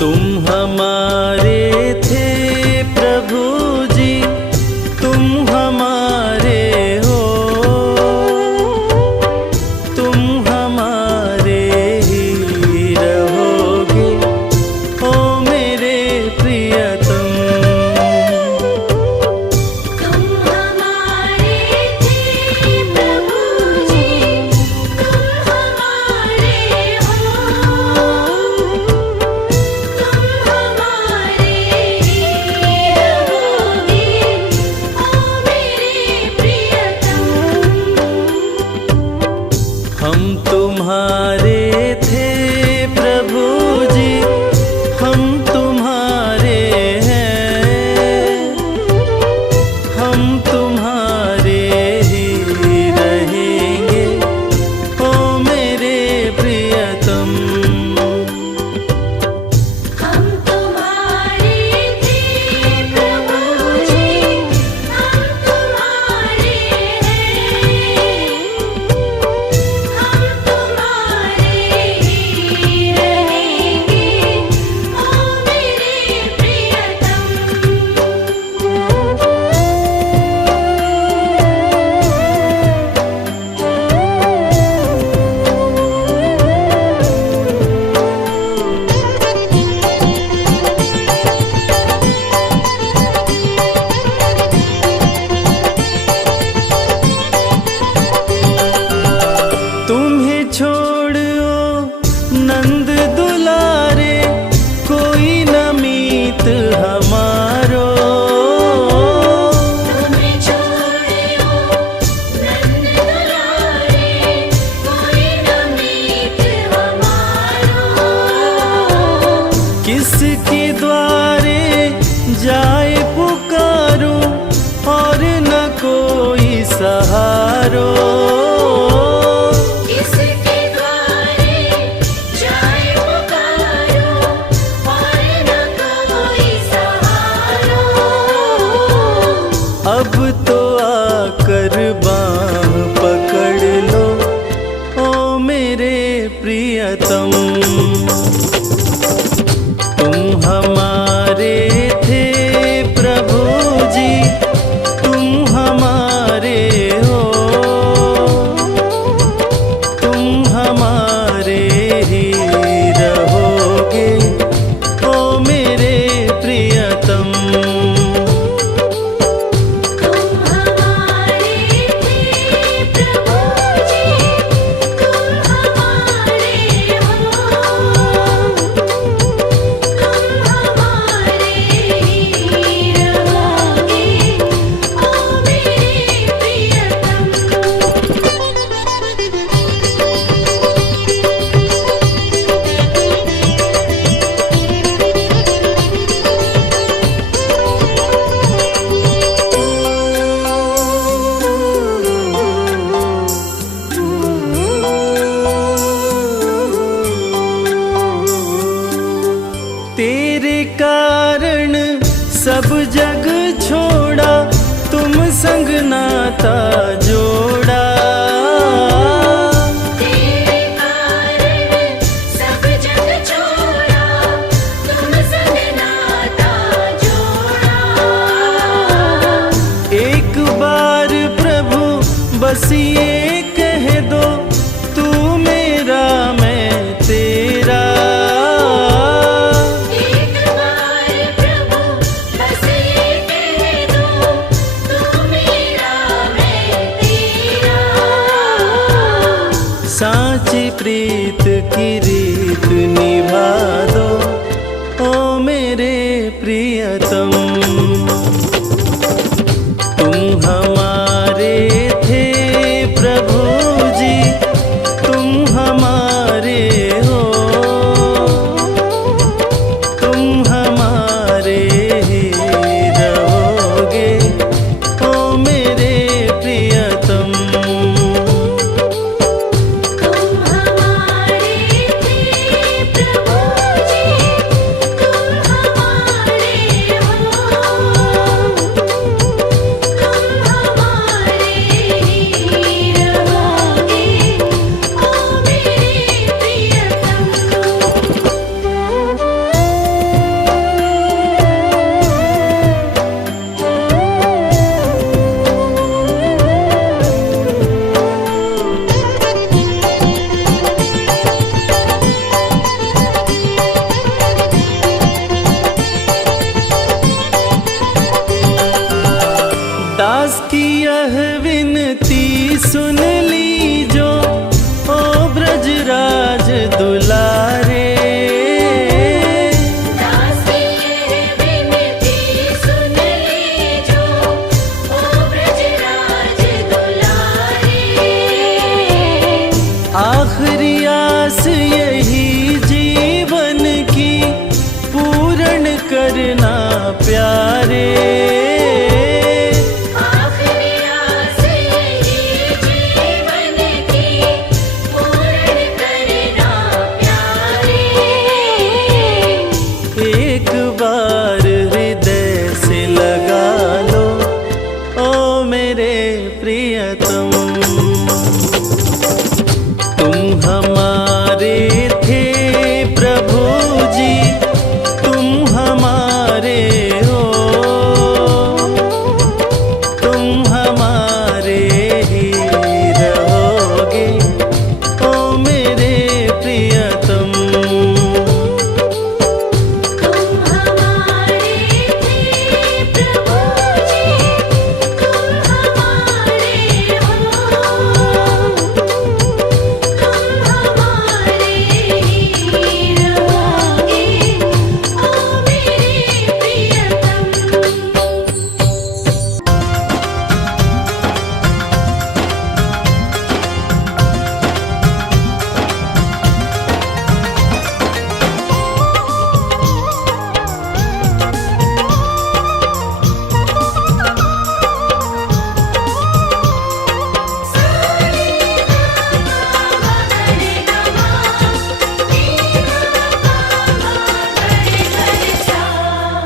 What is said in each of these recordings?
तुम हमारे थे प्रभु जी, तुम हमारे हो, तुम हमारे ही रहोगे ओ मेरे प्रियतम। तुम हमारे थे प्रभु जी, तुम हमारे हो, तुम हमारे ही रहोगे ओ मेरे प्रियतम। हम तुम्हारे थे प्रभु जी, हम तुम्हारे हैं, हम तुम्हारे ही रहेंगे ओ मेरे प्रियतम। हम तुम्हारे थे प्रभु जी, हम तुम्हारे हैं, हम तुम्हारे ही रहेंगे ओ मेरे प्रियतम। तुम्हें छोड़ो नंद दुलारे, कोई न मीत हमारो। तुम्हें छोड़ो नंद दुलारे, कोई न मीत हमारो। किसके द्वारे जाए पुकारूं और न कोई सहारो। किसके द्वारे जाए पुकारो और न कोई सहारो। अब तो आकर बाँह पकड़ लो ओ मेरे प्रियतम। तुम हमारे थे प्रभु जी, तुम हमारे हो, तुम हमारे ही रहोगे ओ मेरे प्रियतम। तुम हमारे थे प्रभु जी, तुम हमारे हो, तुम हमारे ही रहोगे ओ मेरे प्रियतम। तेरे कारण सब जग छोड़ा, तुम संग नाता जोड़ा। तेरे कारण सब जग छोड़ा, तुम संग नाता जोड़ा। एक बार प्रभु बस ये कह दो, तू मेरा मैं तेरा। एक बार प्रभु बस ये कह दो, तू मेरा मैं तेरा। सांची प्रीत की रीत निभा दो ओ मेरे प्रियतम। तुम हमारे थे प्रभु जी, तुम हमारे हो, तुम हमारे ही रहोगे ओ मेरे प्रियतम। तुम हमारे थे प्रभु जी, तुम हमारे हो,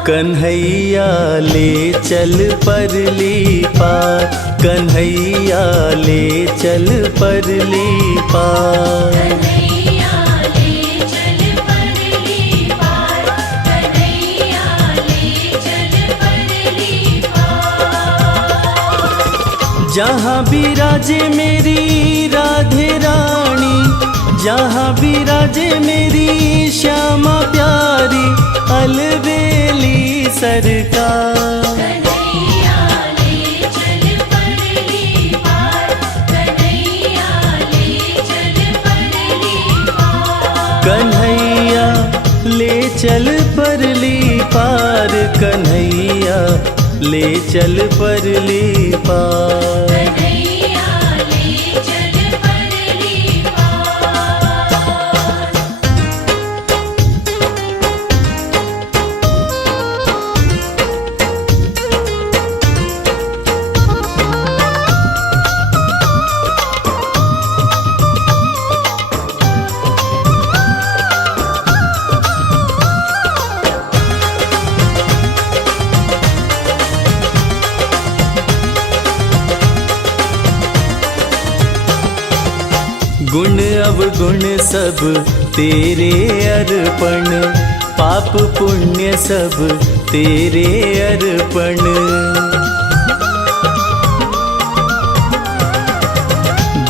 कन्हैया ले चल परली पार, कन्हैया ले चल परली पार। कन्हैया ले चल परली पार, कन्हैया ले चल परली पार। जहाँ विराजे मेरी राधे रानी, जहाँ विराजे मेरी श्यामा प्यारी, अलबेली सरकार। कन्हैया ले चल परली पार, कन्हैया ले चल परली पार। कन्हैया ले चल परली पार, कन्हैया ले चल परली पार। कन्हैया ले चल परली पार। गुण अवगुण सब तेरे अर्पण, पाप पुण्य सब तेरे अर्पण।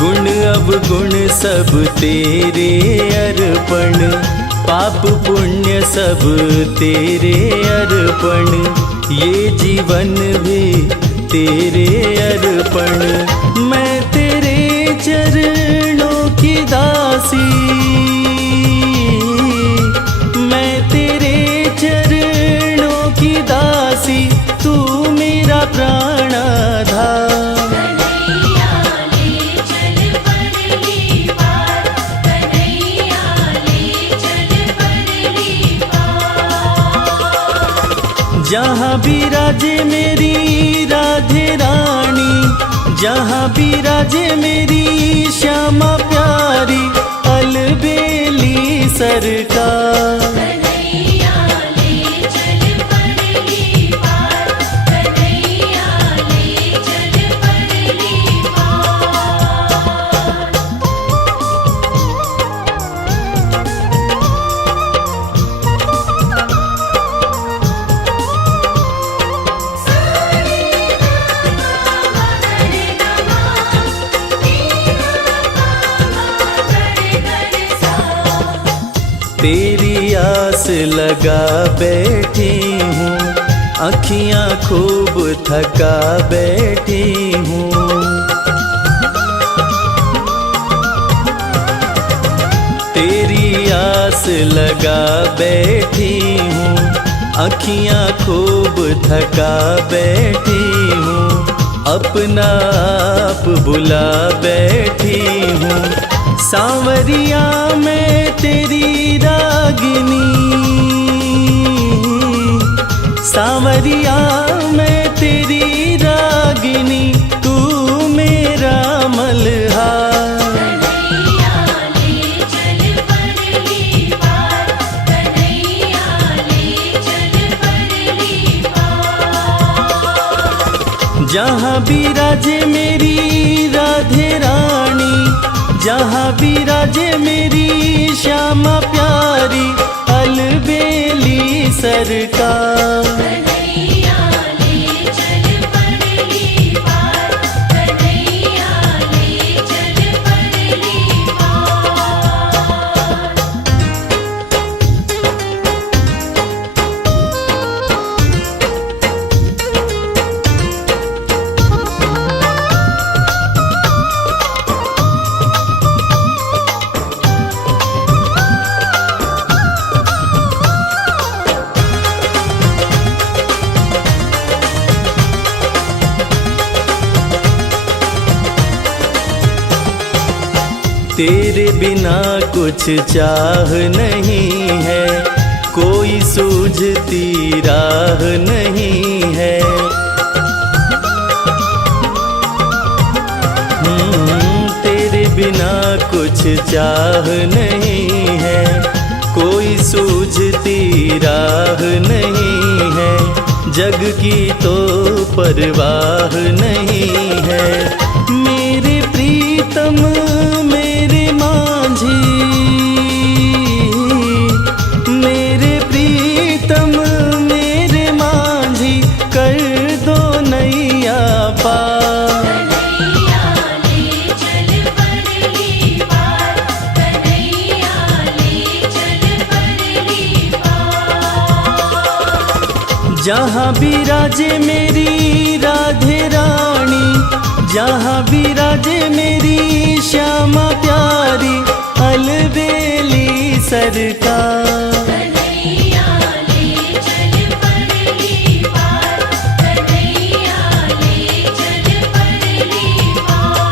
गुण अवगुण सब तेरे अर्पण, पाप पुण्य सब तेरे अर्पण। ये जीवन भी तेरे अर्पण, मैं तेरे चरणों की दासी, मैं तेरे चरणों की दासी, तू मेरा प्राणाधार। कन्हैया ले चल परली पार, कन्हैया ले चल परली पार। जहाँ विराजे मेरी राधे रानी, जहाँ विराजे मेरी श्यामा प्यारी, अलबेली सरकार। कन्हैया ले चल परली पार, कन्हैया ले चल परली पार। तेरी आस लगा बैठी हूँ, अखियाँ खूब थका बैठी हूँ। तेरी आस लगा बैठी हूँ, अखियाँ खूब थका बैठी हूँ। अपना आप बुला बैठी हूँ, सांवरिया मैं तेरी रागिनी, सांवरिया मैं तेरी रागिनी, तू मेरा मल्हार। कन्हैया ले चल परली पार, कन्हैया ले चल परली पार। जहाँ विराजे मेरी राधे रानी, जहाँ विराजे मेरी श्यामा प्यारी, अलबेली सरकार। कन्हैया ले चल परली पार, कन्हैया ले चल परली पार। तेरे बिना कुछ चाह नहीं है, कोई सूझती राह नहीं है। तेरे बिना कुछ चाह नहीं है, कोई सूझती राह नहीं है, जग की तो परवाह नहीं है। मेरे प्रीतम मेरे मांझी, मेरे प्रीतम मेरे मांझी, कर दो नैया पार। कन्हैया ले चल परली पार, कन्हैया ले चल परली पार। जहाँ विराजे मेरी राधे रानी, जहाँ विराजे मेरी श्यामा प्यारी, अलबेली सरकार। कन्हैया ले चल परली पार, कन्हैया ले चल परली पार।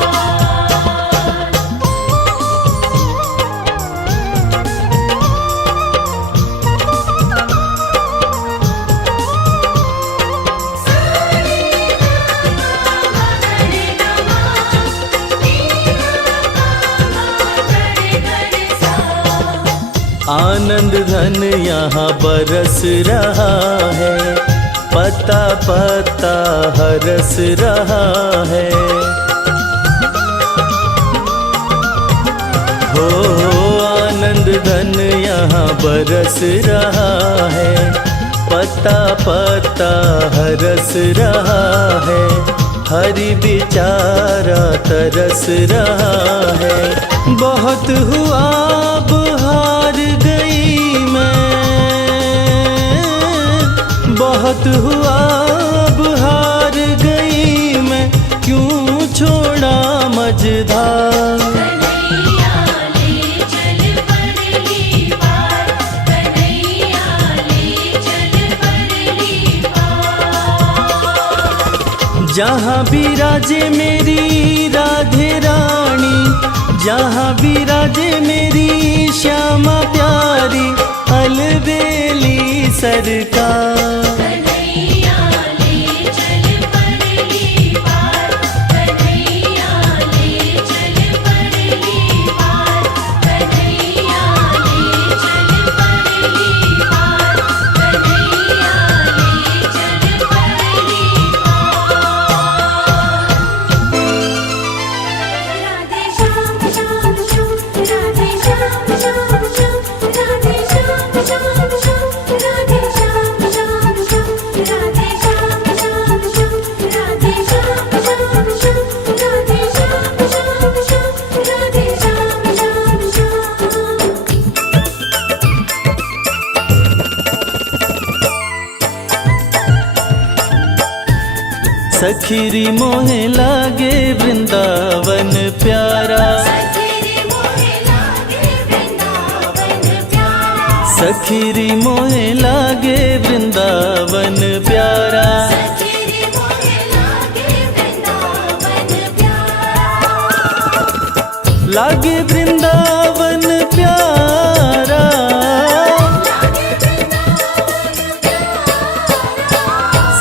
आनंद धन यहाँ बरस रहा है, पता पता हरस रहा है। हो आनंद धन यहाँ बरस रहा है, पता पता हरस रहा है। हरि बेचारा तरस रहा है। बहुत हुआ अब हार गई मैं, बहुत हुआ अब हार गई मैं, क्यों छोड़ा मझधार। कन्हैया ले चल परली पार, कन्हैया ले चल परली पार। जहाँ विराजे मेरी राधे रानी, जहाँ विराजे मेरी श्यामा प्यारी, अलबेली सरकार। कन्हैया ले चल परली पार, कन्हैया ले चल परली पार, कन्हैया ले चल परली पार, कन्हैया ले चल परली पार। राधे श्याम श्याम श्याम, राधे श्याम श्याम श्याम, राधे श्याम श्याम श्याम, राधे श्याम श्याम श्याम, राधे श्याम श्याम श्याम, राधे श्याम श्याम श्याम, राधे श्याम श्याम श्याम, राधे श्याम श्याम श्याम। सखीरी मोहे लागे वृंदावन प्यारा, सखीरी मोहे लागे वृंदावन प्यारा, सखीरी मोहे लागे वृंदावन प्यारा। सखीरी मोहे लागे वृंदावन प्यारा। लागे वृंदावन प्यारा,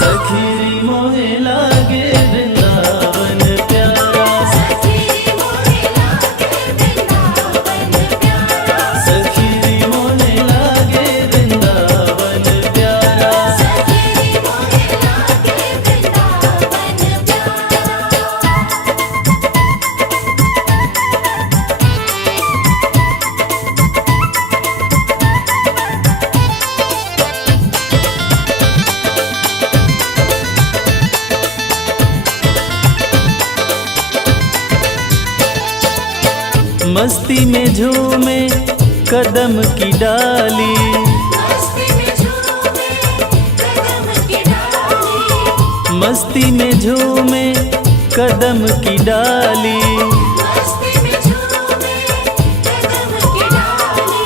सखीरी मोहे लागे वृंदावन प्यारा, सखीरी मोहे लागे वृंदावन प्यारा, सखीरी मोहे लागे वृंदावन प्यारा। सखीरी मोहे लागे वृंदावन प्यारा। मस्ती में झूमे कदम की डाली, मस्ती में झूमे कदम की डाली, मस्ती में झूमे कदम की डाली। मस्ती में झूमे कदम की डाली।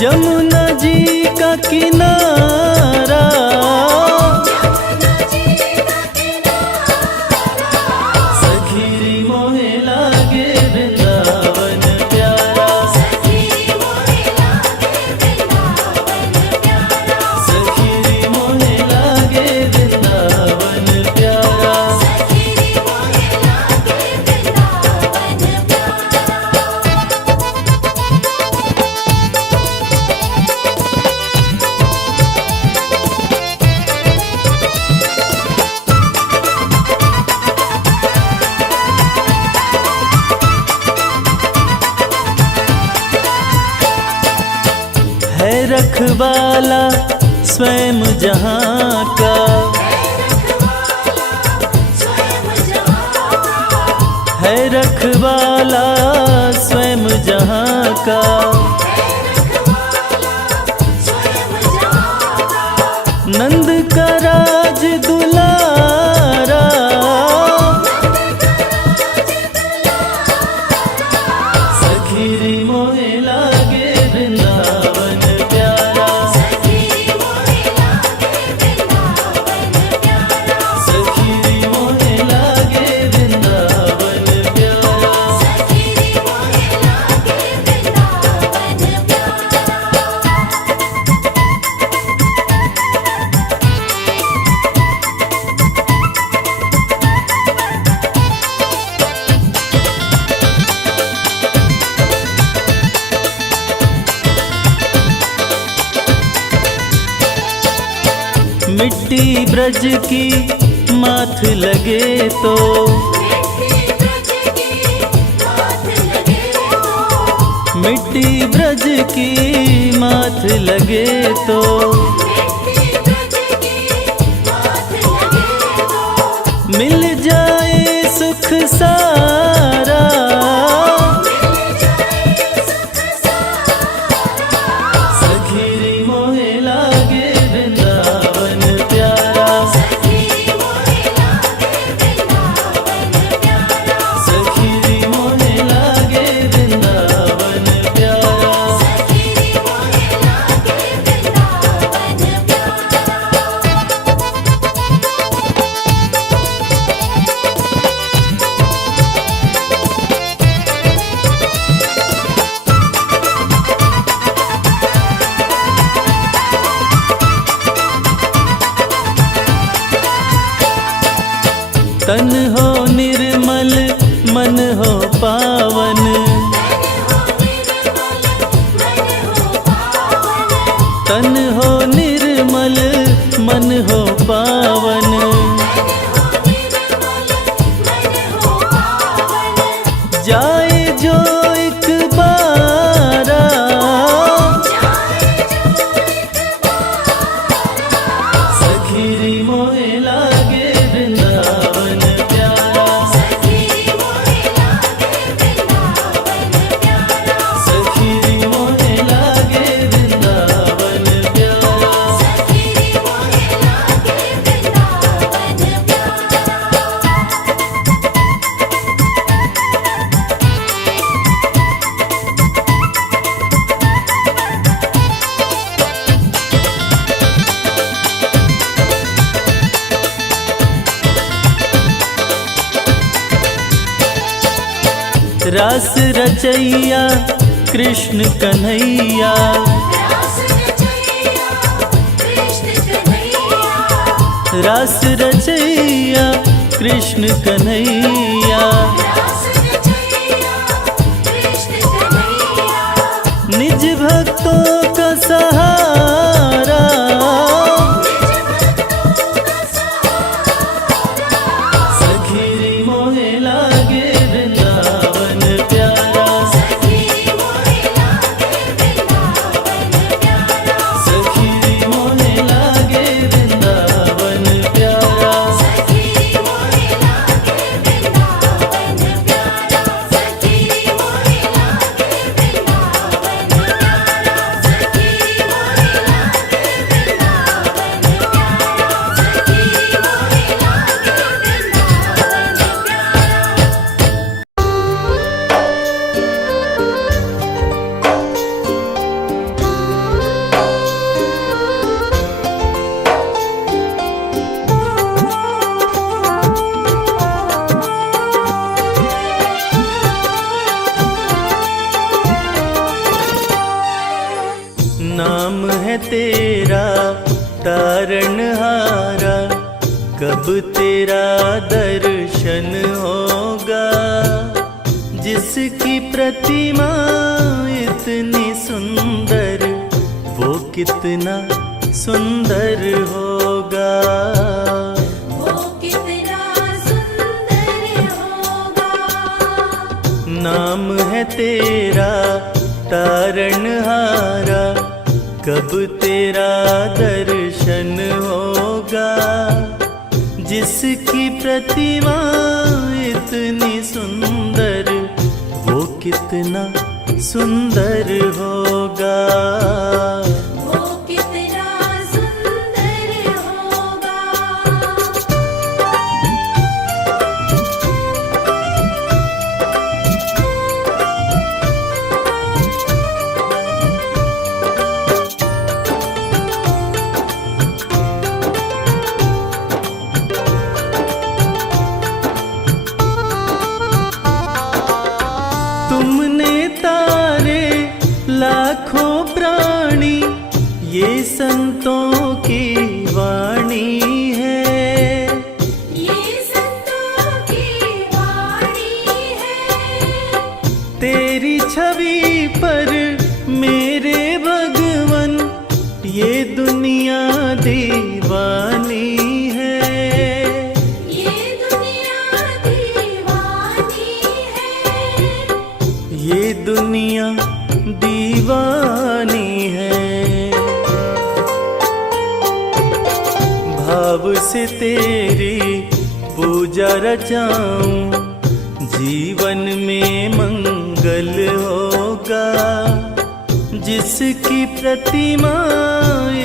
जमुना जी का किनारा, जमुना जी का किनारा, सखीरी मोहे लागे वृंदावन प्यारा, सखीरी मोहे लागे वृंदावन प्यारा, सखीरी मोहे लागे वृंदावन प्यारा। सखीरी मोहे लागे वृंदावन प्यारा। रखवाला स्वयं जहाँ का, है रखवाला स्वयं जहाँ का। नंद का राज दुलारा, सखीरी मोहे लागे वृंदावन प्यारा, सखीरी मोहे लागे वृंदावन प्यारा। मिट्टी ब्रज की माथ लगे तो, मिट्टी ब्रज की माथ लगे तो, मिल जाए सुख सारा, सखीरी मोहे लागे वृंदावन प्यारा, सखीरी मोहे लागे वृंदावन प्यारा। तन हो निर्मल मन हो पावन, तन हो निर्मल मन हो पावन। जाए जो एक बारा, सखीरी मोहे लागे वृंदावन प्यारा, सखीरी मोहे लागे वृंदावन प्यारा। रास रचैया कृष्ण कन्हैया, रास रचैया कृष्ण कन्हैया। निज भक्तों का सहारा, सखीरी मोहे लागे वृंदावन प्यारा, सखीरी मोहे लागे वृंदावन प्यारा। नाम है तेरा तारणहारा, कब तेरा दर्शन होगा। जिसकी प्रतिमा इतनी सुंदर, वो कितना सुंदर होगा। वो कितना सुंदर होगा। नाम है तेरा तारणहारा, कब तेरा दर्शन होगा, जिसकी प्रतिमा इतनी सुंदर, वो कितना सुंदर होगा। वो कितना सुंदर होगा। तुमने तारे लाखों प्राणी, ये संतों की वाणी है। ये संतों की वाणी है। तेरी छवि पर मेरे भगवन, ये दुनिया दीवानी है। ये दुनिया दीवानी है। ये दुनिया दीवानी है। भाव से तेरी पूजा रचाऊं, जीवन में मंगल होगा। जिसकी प्रतिमा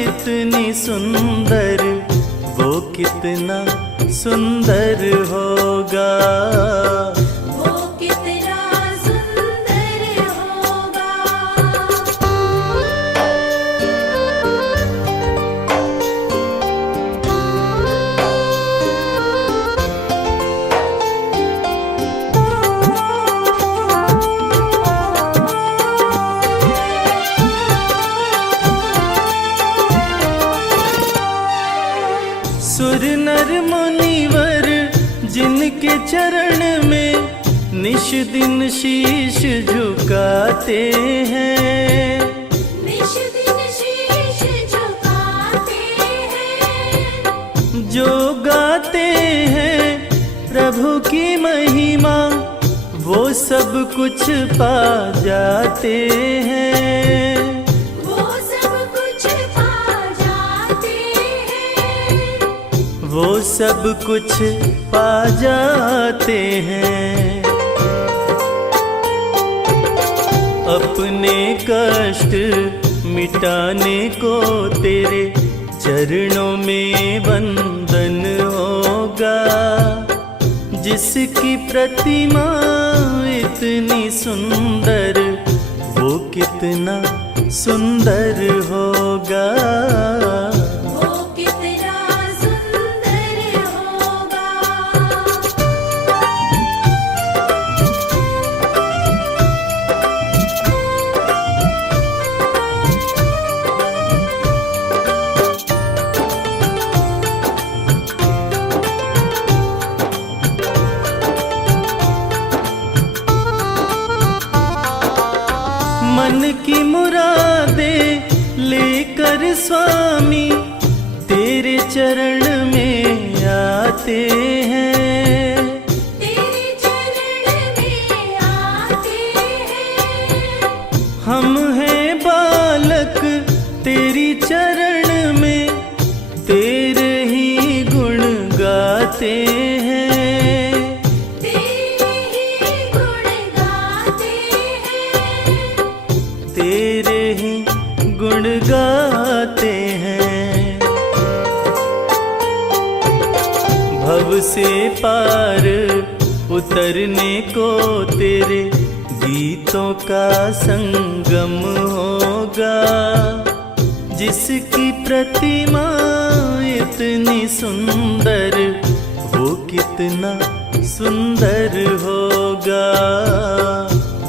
इतनी सुंदर, वो कितना सुंदर होगा। वो कितना सुंदर होगा। सुर नर मुनिवर जिनके चरण में निश दिन शीश झुकाते हैं, निश दिन शीश झुकाते हैं। जो गाते हैं प्रभु की महिमा, वो सब कुछ पा जाते हैं। वो सब कुछ पा जाते हैं। वो सब कुछ पा जाते हैं। अपने कष्ट मिटाने को तेरे चरणों में वंदन होगा। जिसकी प्रतिमा इतनी सुंदर, वो कितना सुंदर होगा। वो कितना सुंदर होगा। मन की मुरादे लेकर स्वामी तेरे चरण में आते हैं। तेरे चरण में आते हैं। हम हैं बालक तेरी चरण में, तेरे ही गुण गाते हैं। तेरे ही गुण गाते हैं। तेरे ही गुण गाते हैं। भव से पार उतरने को तेरे गीतों का संगम होगा। जिसकी प्रतिमा इतनी सुंदर, वो कितना सुंदर होगा।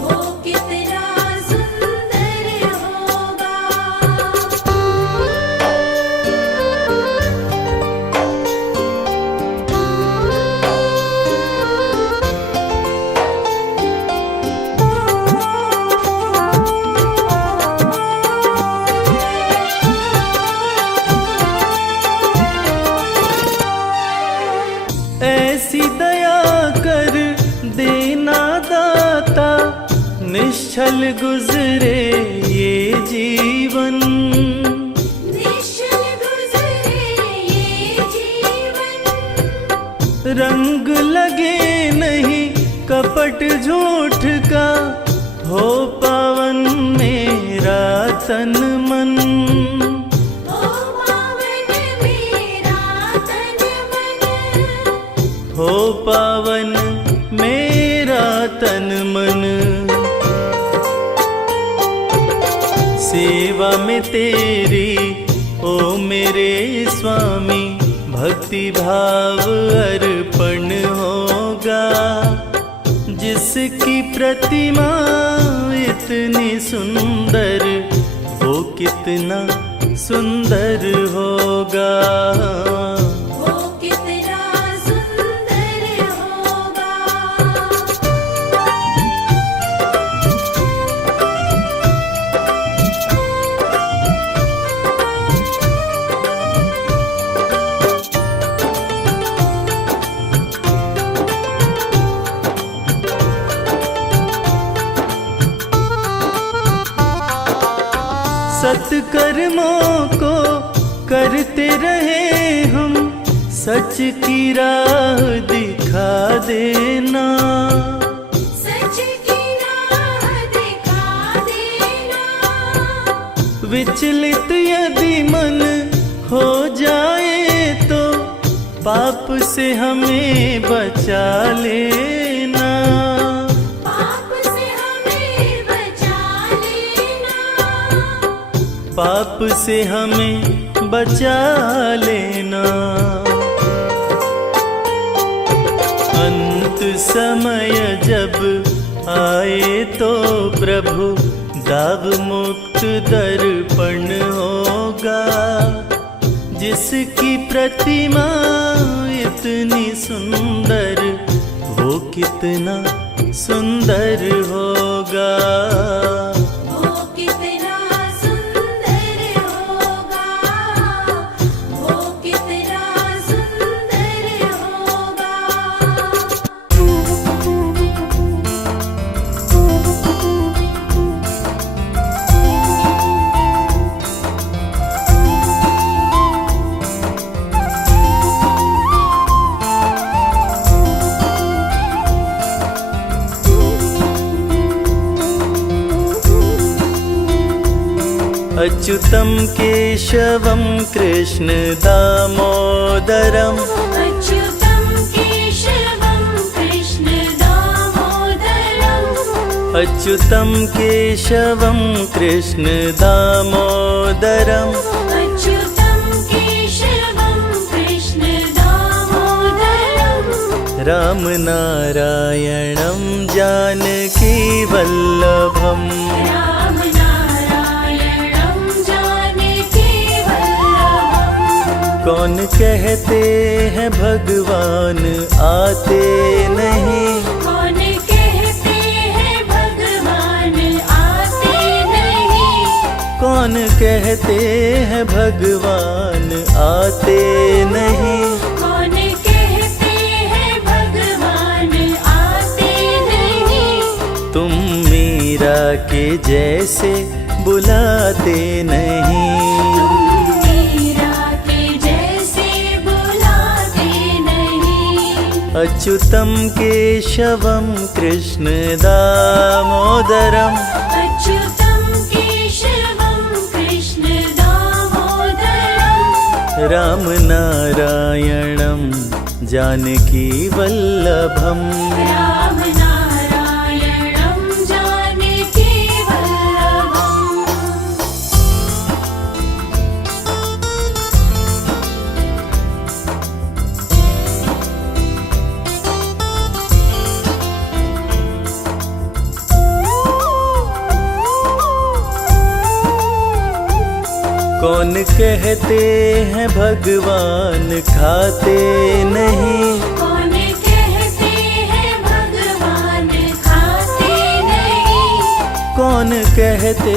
वो कितना सुंदर होगा। ऐसी दया कर देना दाता, निश्चल गुजरे ये जीवन। रंग लगे नहीं कपट झूठ का, हो पावन मेरा तन मन। ओ पावन मेरा तन मन, हो पावन मेरा तन मन। सेवा में तेरी ओ मेरे स्वामी, भक्ति भाव अर्पण होगा। जिसकी प्रतिमा इतनी सुंदर, वो कितना सुंदर होगा। वो कितना सुंदर होगा। सत्कर्मों को करते रहे हम, सच की राह दिखा देना। सच की राह दिखा देना। विचलित यदि मन हो जाए तो, पाप से हमें बचा लेना। पाप से हमें बचा लेना। पाप से हमें बचा लेना। अंत समय जब आए तो प्रभु, दाव मुक्त दर्पण होगा। जिसकी प्रतिमा इतनी सुंदर, वो कितना सुंदर होगा। वो कितना सुंदर होगा। वो कितना सुंदर होगा। अच्युतं केशवं कृष्ण दामोदरम्, अच्युतं केशवं कृष्ण दामोदरम्, अच्युतं केशवं कृष्ण दामोदरम्। अच्युतं केशवं कृष्ण दामोदरम्, राम नारायणं जानकी वल्लभम्। राम नारायणं जानकी वल्लभम्। कौन कहते हैं भगवान आते नहीं, कौन कहते हैं भगवान आते नहीं। कौन कहते हैं भगवान आते नहीं। कौन कहते हैं भगवान आते नहीं। तुम मीरा के जैसे बुलाते नहीं। तुम मीरा के जैसे बुलाते नहीं। अच्युतं केशवं कृष्ण दामोदरम्, अच्युतं केशवं कृष्ण दामोदरम्, राम नारायणं जानकी वल्लभम्। राम नारायणं जानकी वल्लभम्। कौन कहते हैं भगवान खाते नहीं। कौन कहते हैं भगवान खाते नहीं। कौन कहते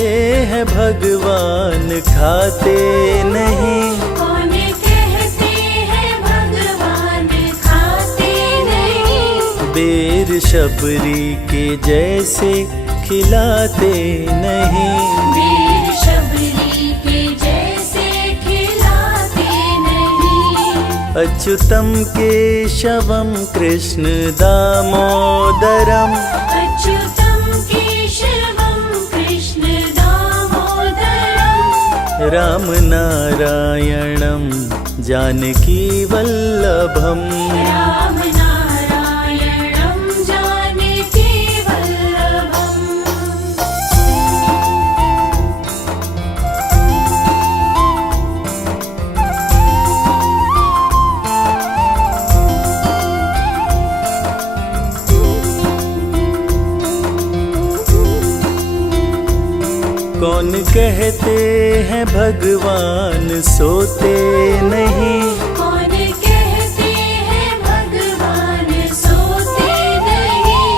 हैं भगवान खाते नहीं। कौन कहते हैं भगवान खाते नहीं। बेर शबरी के जैसे खिलाते नहीं। बेर शबरी के जैसे खिलाते नहीं। अच्युतं केशवं कृष्ण दामोदरम् अच्युतं केशवं कृष्ण दामोदरम् रामनारायणं जानकीवल्लभम् रामनारायणं जानकीवल्लभम् कौन कहते हैं भगवान सोते नहीं, कौन कहते हैं भगवान सोते नहीं,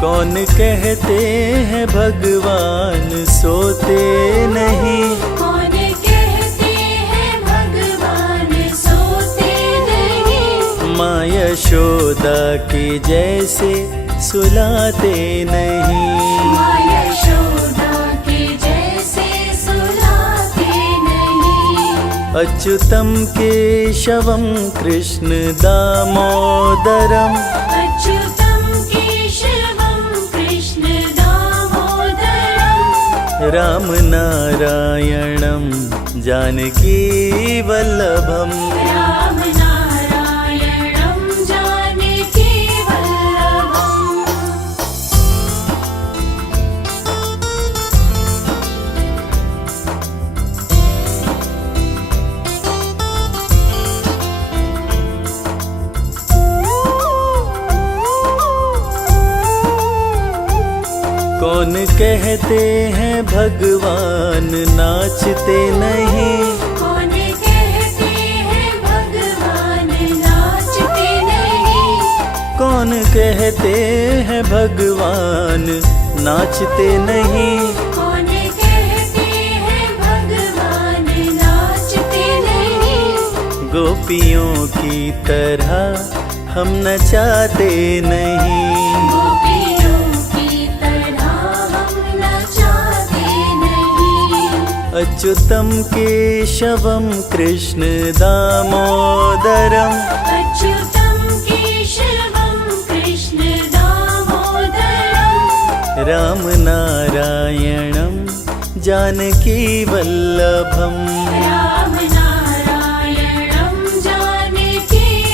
कौन कहते हैं भगवान सोते नहीं, कौन कहते हैं भगवान सोते नहीं, माँ यशोदा की जैसे सुलाते नहीं। माँ यशोदा के जैसे सुलाते नहीं। अच्युतं केशवं कृष्ण दामोदरम् अच्युतं केशवं कृष्ण दामोदरम् रामनारायणं जानकीवल्लभम् रामनारायणं जानकीवल्लभम् कौन कहते हैं भगवान नाचते नहीं, कौन कहते हैं भगवान नाचते नहीं, कौन कहते हैं भगवान नाचते नहीं, कौन कहते हैं भगवान नाचते नहीं, गोपियों की तरह हम नचाते नहीं। गोपियों की तरह हम नचाते नहीं। अच्युतं केशवं कृष्ण दामोदरम् अच्युतं केशवं कृष्ण दामोदरम् रामनारायणं जानकीवल्लभम् रामनारायणं जानकीवल्लभम्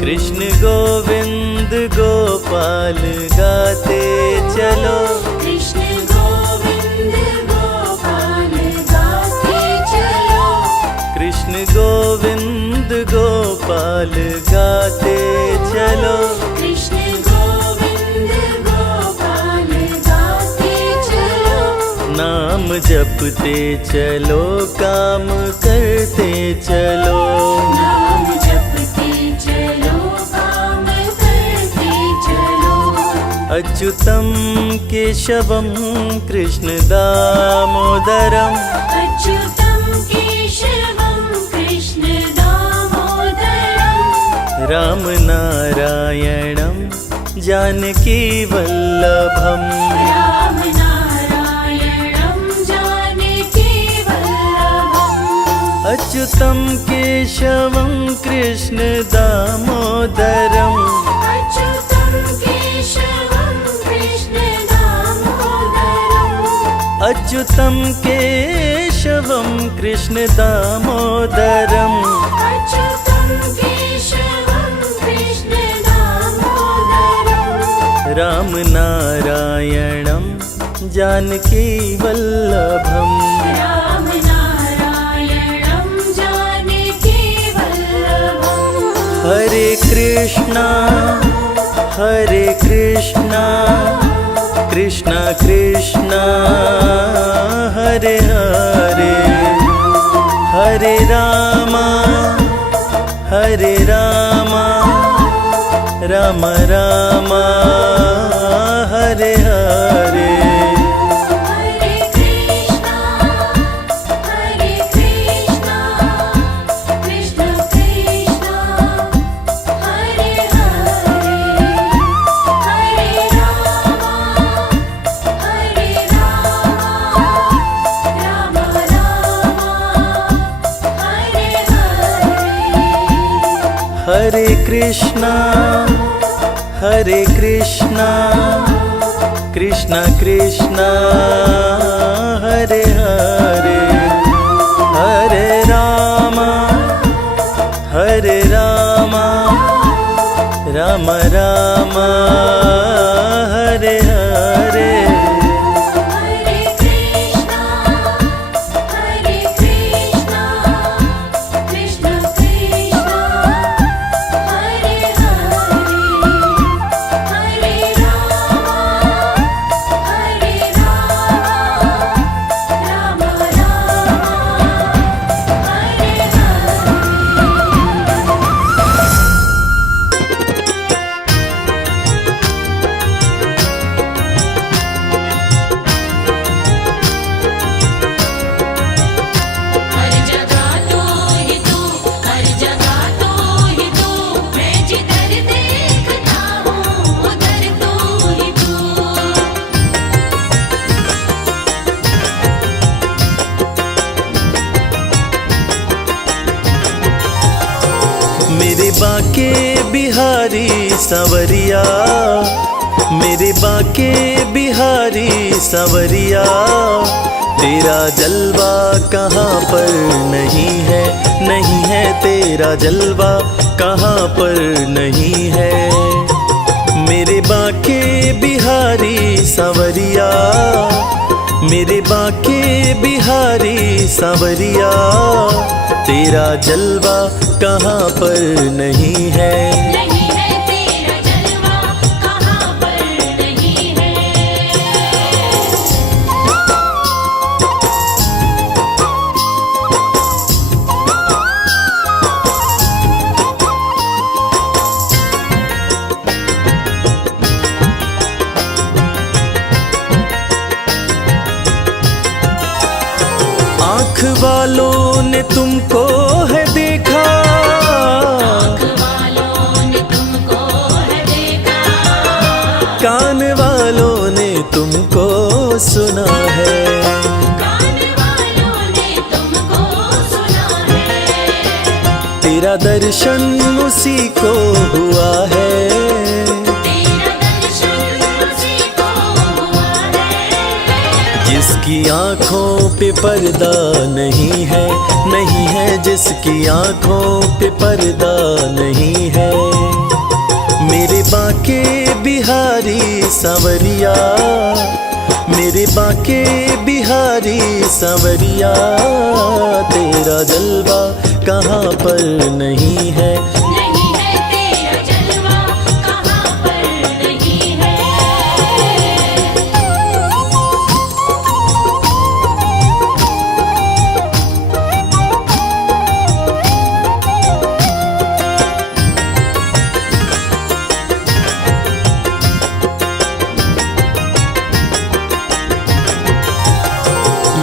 कृष्ण गोविंद गोपाल गाते चलो, कृष्ण गोविंद गोपाल गाते चलो, कृष्ण गोविंद गोपाल गाते चलो, कृष्ण गोविंद गोपाल गाते चलो, नाम जपते चलो काम करते चलो। नाम जपते चलो काम करते चलो। अच्युतं केशवं कृष्ण दामोदरम् अच्युतं केशवं कृष्ण दामोदरम् रामनारायणं जानकीवल्लभम् रामनारायणं जानकीवल्लभम् अच्युतं केशवं कृष्ण दामोदरम् अच्युतं केशवं कृष्ण दामोदरम् अच्युतं केशवं कृष्ण दामोदरम् अच्युतं केशवं कृष्ण दामोदरम् रामनारायणं जानकीवल्लभम् रामनारायणं जानकीवल्लभम् हरे कृष्णा कृष्णा कृष्णा हरे हरे, हरे रामा राम राम हरे हरे। हरे कृष्णा कृष्णा हरे कृष्णा कृष्णा कृष्णा हरे हरे हरे रामा राम राम हरे हरे हरे कृष्णा कृष्ण कृष्ण हरे हरे हरे राम राम हरे हर जगह तू ही तू, हर जगह तू ही तू, मैं जिधर देखता हूँ उधर तू ही तू। मेरे बाके बिहारी सवरिया मेरे बाके बिहारी सवरिया तेरा जलवा कहाँ पर नहीं है तेरा जलवा कहाँ पर नहीं है मेरे बाके बिहारी सवरिया मेरे बाके बिहारी सवरिया तेरा जलवा कहाँ पर नहीं है तेरा जलवा कहाँ पर नहीं है। आँख वालों ने तुमको है देखा आँख वालों ने तुमको है देखा, कान वालों ने तुमको सुना है कान वालों ने तुमको सुना है। तेरा दर्शन उसी को हुआ है तेरा दर्शन उसी को हुआ है, जिसकी आँखों पे पर्दा नहीं है जिसकी आँखों पे पर्दा नहीं है मेरे बाके बिहारी सवरिया मेरे बाके बिहारी सवरिया तेरा जलवा कहाँ पर नहीं है तेरा जलवा कहाँ पर नहीं है।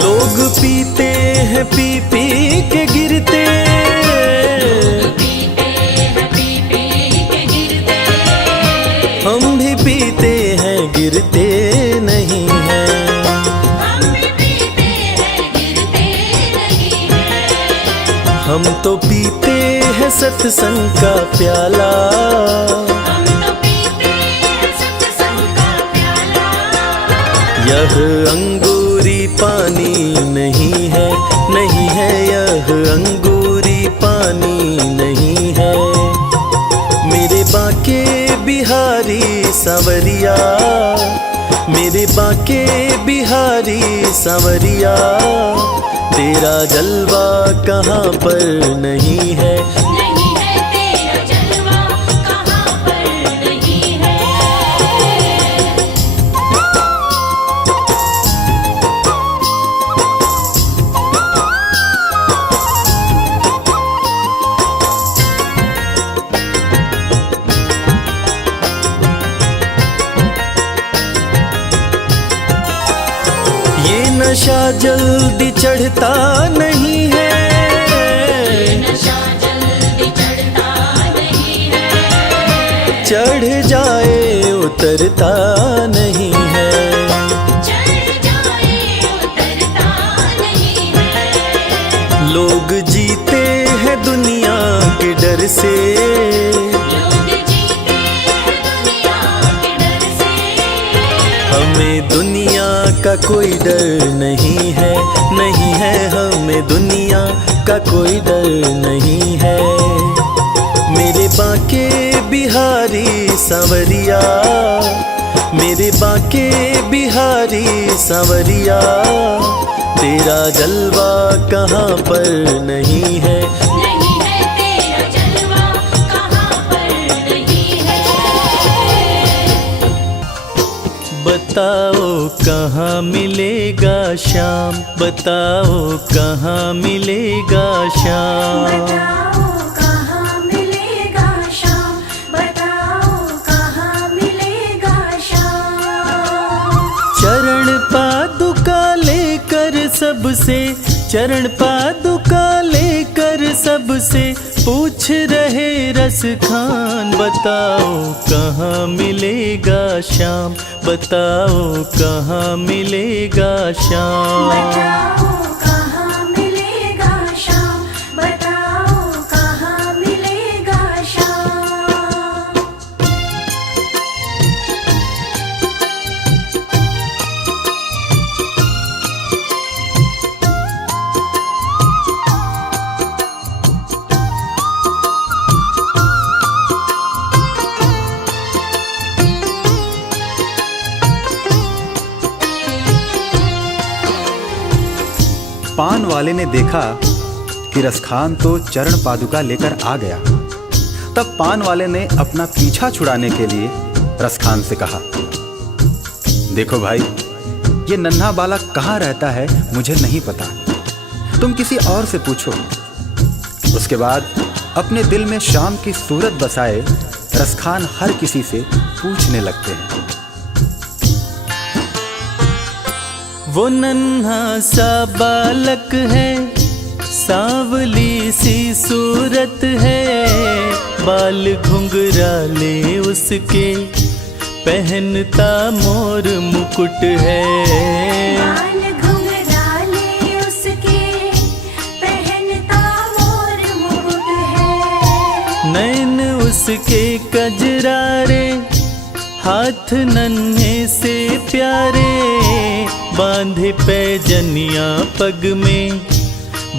लोग पीते हैं पी पी के गिरते पीते हैं पी पी के गिरते, हम भी पीते हैं गिरते नहीं हैं हम भी पीते हैं गिरते नहीं हैं। हम तो पीते हैं सत्संग का प्याला हम तो पीते हैं सत्संग का प्याला, यह अंगूरी पानी नहीं है यह अंगूरी पानी नहीं है मेरे बाके बिहारी सवरिया मेरे बाके बिहारी सवरिया तेरा जलवा कहाँ पर नहीं है तेरा जलवा कहाँ पर नहीं है। ये नशा जल्दी चढ़ता नहीं है नशा जल्दी चढ़ता नहीं है, चढ़ जाए उतरता नहीं है चढ़ जाए उतरता नहीं है। लोग जीते हैं दुनिया के डर से हमें दुनिया का कोई डर नहीं है, नहीं है हमें दुनिया का कोई डर नहीं है। मेरे बांके बिहारी सांवरिया, मेरे बांके बिहारी सांवरिया, तेरा जलवा कहाँ पर नहीं है। नहीं है तेरा जलवा कहाँ पर नहीं है। बताओ कहाँ मिलेगा श्याम, बताओ कहाँ मिलेगा श्याम। बताओ कहाँ मिलेगा श्याम, बताओ कहाँ मिलेगा श्याम। चरण पादुका लेकर सबसे, चरण पादुका लेकर सबसे पूछ रहे रस खान। बताओ कहाँ मिलेगा श्याम, बताओ कहाँ मिलेगा श्याम। बताओ कहाँ मिलेगा श्याम, बताओ कहाँ मिलेगा श्याम। पान वाले ने देखा कि रसखान तो चरण पादुका लेकर आ गया। तब पान वाले ने अपना पीछा छुड़ाने के लिए रसखान से कहा, देखो भाई, ये नन्हा बालक कहाँ रहता है मुझे नहीं पता, तुम किसी और से पूछो। उसके बाद अपने दिल में शाम की सूरत बसाए रसखान हर किसी से पूछने लगते हैं। वो नन्हा सा बालक है, सांवली सी सूरत है, बाल घुंघराले उसके, पहनता मोर मुकुट है। बाल घुंघराले उसके, पहनता मोर मुकुट है। नैन उसके कजरारे, हाथ नन्हे से प्यारे, बांधे पैजनिया पग में,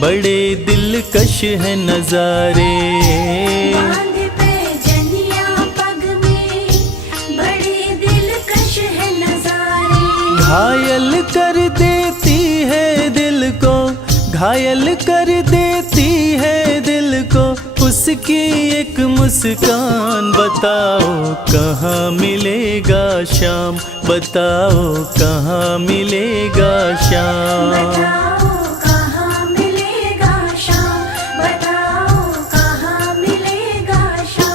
बड़े दिलकश है नजारे। बांधे पैजनिया पग में, बड़े दिलकश है नजारे। घायल कर देती है दिल को, घायल कर देती है दिल को, उसकी एक मुस्कान। बताओ कहाँ मिलेगा श्याम, बताओ कहाँ मिलेगा श्याम। बताओ कहाँ मिलेगा श्याम, बताओ कहाँ मिलेगा श्याम।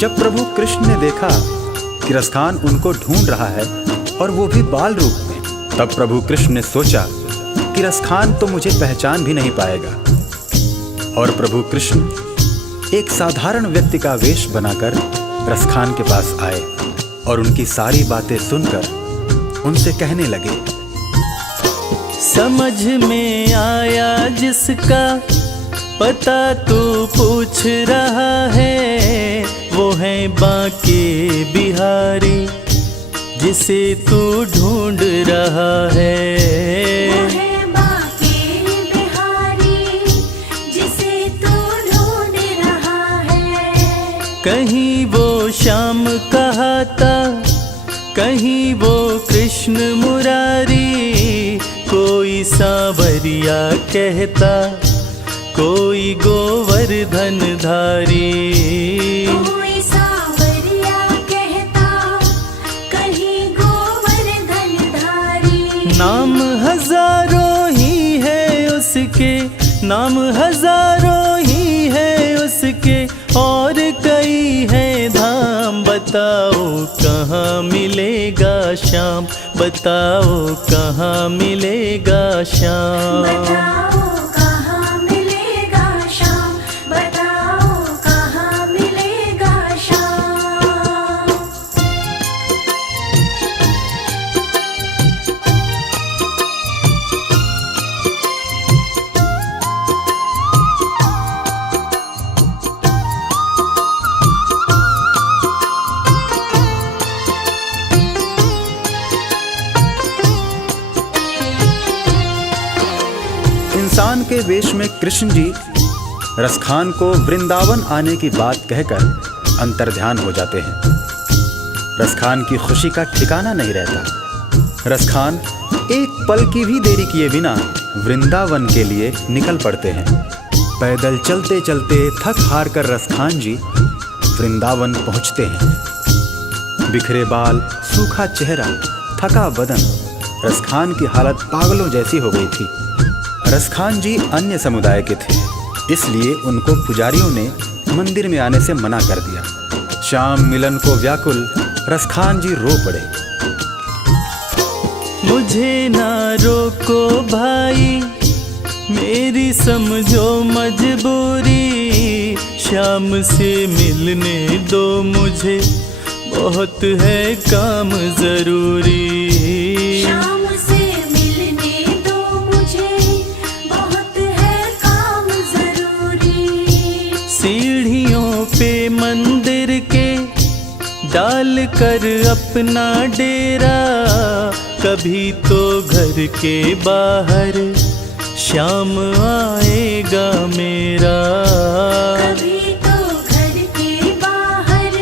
जब प्रभु कृष्ण ने देखा कि रसखान उनको ढूंढ रहा है और वो भी बाल रूप में, तब प्रभु कृष्ण ने सोचा कि रसखान तो मुझे पहचान भी नहीं पाएगा। और प्रभु कृष्ण एक साधारण व्यक्ति का वेश बनाकर रसखान के पास आए और उनकी सारी बातें सुनकर उनसे कहने लगे, समझ में आया जिसका पता तू पूछ रहा है, वो है बांके बिहारी जिसे तू ढूंढ रहा है। वो है बांके बिहारी जिसे तू ढूंढ रहा है। कहीं वो श्याम कहाता, कहीं वो कृष्ण मुरारी, कोई सांवरिया कहता, कोई गोवर्धन धारी। कोई सांवरिया कहता, कहीं गोवर्धन धारी। नाम हजारों ही है उसके, नाम हजारों ही है उसके, और कई है धाम। बताओ कहाँ मिलेगा श्याम, बताओ कहाँ मिलेगा श्याम। बताओ कहाँ मिलेगा के वेश में कृष्ण जी रसखान को वृंदावन आने की बात कहकर अंतर्ध्यान हो जाते हैं। रसखान की खुशी का ठिकाना नहीं रहता। रसखान एक पल की भी देरी किए बिना वृंदावन के लिए निकल पड़ते हैं। पैदल चलते चलते थक हार कर रसखान जी वृंदावन पहुंचते हैं। बिखरे बाल, सूखा चेहरा, थका बदन, रसखान की हालत पागलों जैसी हो गई थी। रसखान जी अन्य समुदाय के थे, इसलिए उनको पुजारियों ने मंदिर में आने से मना कर दिया। श्याम मिलन को व्याकुल रसखान जी रो पड़े। मुझे ना रोको भाई, मेरी समझो मजबूरी, शाम से मिलने दो मुझे, बहुत है काम जरूरी। शाम से मिलने दो मुझे, बहुत है काम जरूरी। सीढ़ियों पे मंदिर के डाल कर अपना डेरा, कभी तो घर के बाहर शाम आएगा मेरा। कभी तो घर के बाहर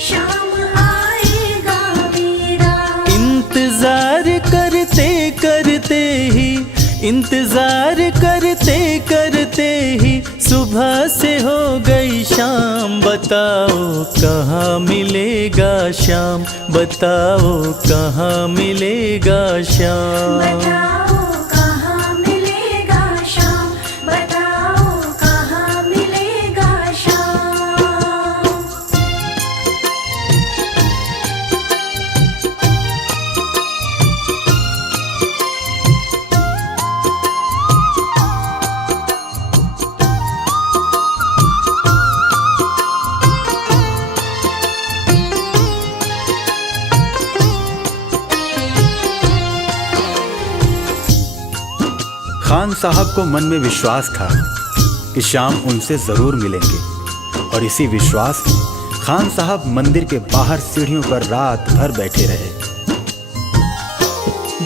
शाम आएगा मेरा। इंतजार करते करते ही, इंतजार करते करते ही सुबह से हो गई शाम। बताओ कहाँ मिलेगा शाम, बताओ कहाँ मिलेगा शाम। बताओ कहाँ मिलेगा शाम, बताओ कहाँ मिलेगा शाम। खान साहब को मन में विश्वास था कि श्याम उनसे जरूर मिलेंगे, और इसी विश्वास में खान साहब मंदिर के बाहर सीढ़ियों पर रात भर बैठे रहे।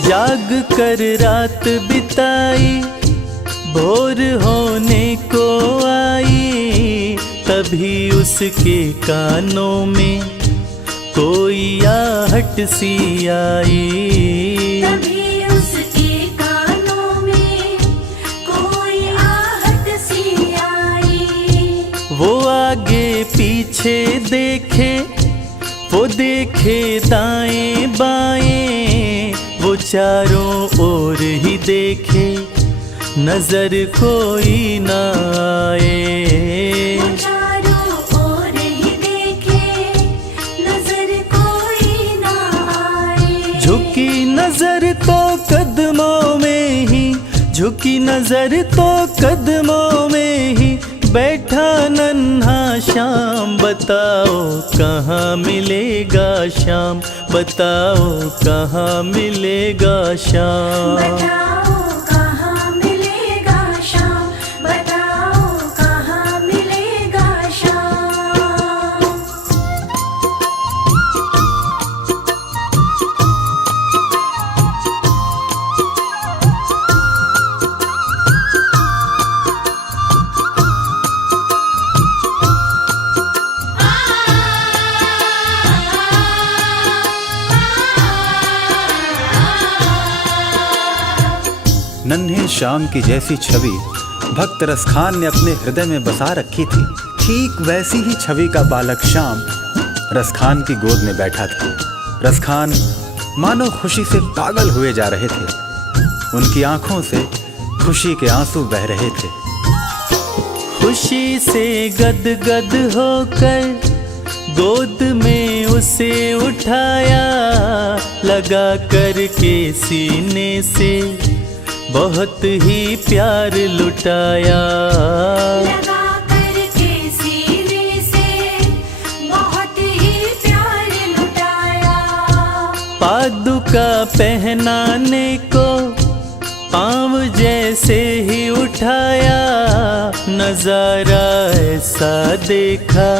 जाग कर रात बिताई, भोर होने को आई, तभी उसके कानों में कोई आहट सी आई। तभी उसके कानों में कोई आहट सी आई। वो आगे पीछे देखे, वो देखे दाएं बाएं, वो चारों ओर ही देखे, नजर कोई ना आए। वो चारों ओर ही देखे, नजर कोई ना आए। झुकी नजर तो कदमों में ही, झुकी नजर तो कदमों में ही बैठा नन्हा श्याम। बताओ कहाँ मिलेगा श्याम, बताओ कहाँ मिलेगा श्याम। बताओ कहाँ मिलेगा शाम, बताओ कहाँ मिलेगा शाम। नन्हे श्याम की जैसी छवि भक्त रसखान ने अपने हृदय में बसा रखी थी। ठीक वैसी ही छवि का बालक श्याम रसखान की गोद में बैठा था। रसखान मानो खुशी से पागल हुए जा रहे थे। उनकी आंखों से खुशी के आंसू बह रहे थे। खुशी से गदगद होकर गोद में उसे उठाया, लगा करके सीने से बहुत ही प्यार लुटाया। लगा करके सीने से बहुत ही प्यार लुटाया। पादुका पहनाने को पाँव जैसे ही उठाया, नजारा ऐसा देखा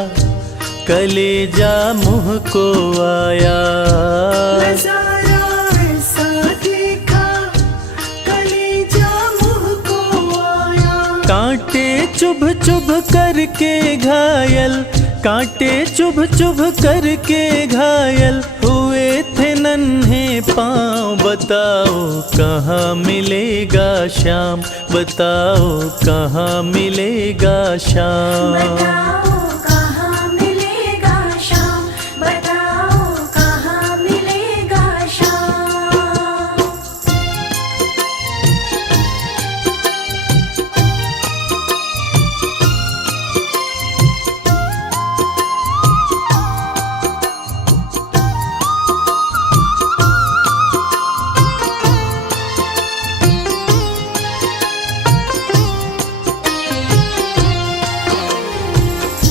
कलेजा मुँह को आया। नजारा ऐसा देखा कलेजा मुँह को आया। चुभ चुभ करके घायल, कांटे चुभ चुभ करके घायल हुए थे नन्हे पाँव। बताओ कहाँ मिलेगा श्याम, बताओ कहाँ मिलेगा श्याम। बताओ कहाँ मिलेगा श्याम, बताओ कहाँ मिलेगा श्याम।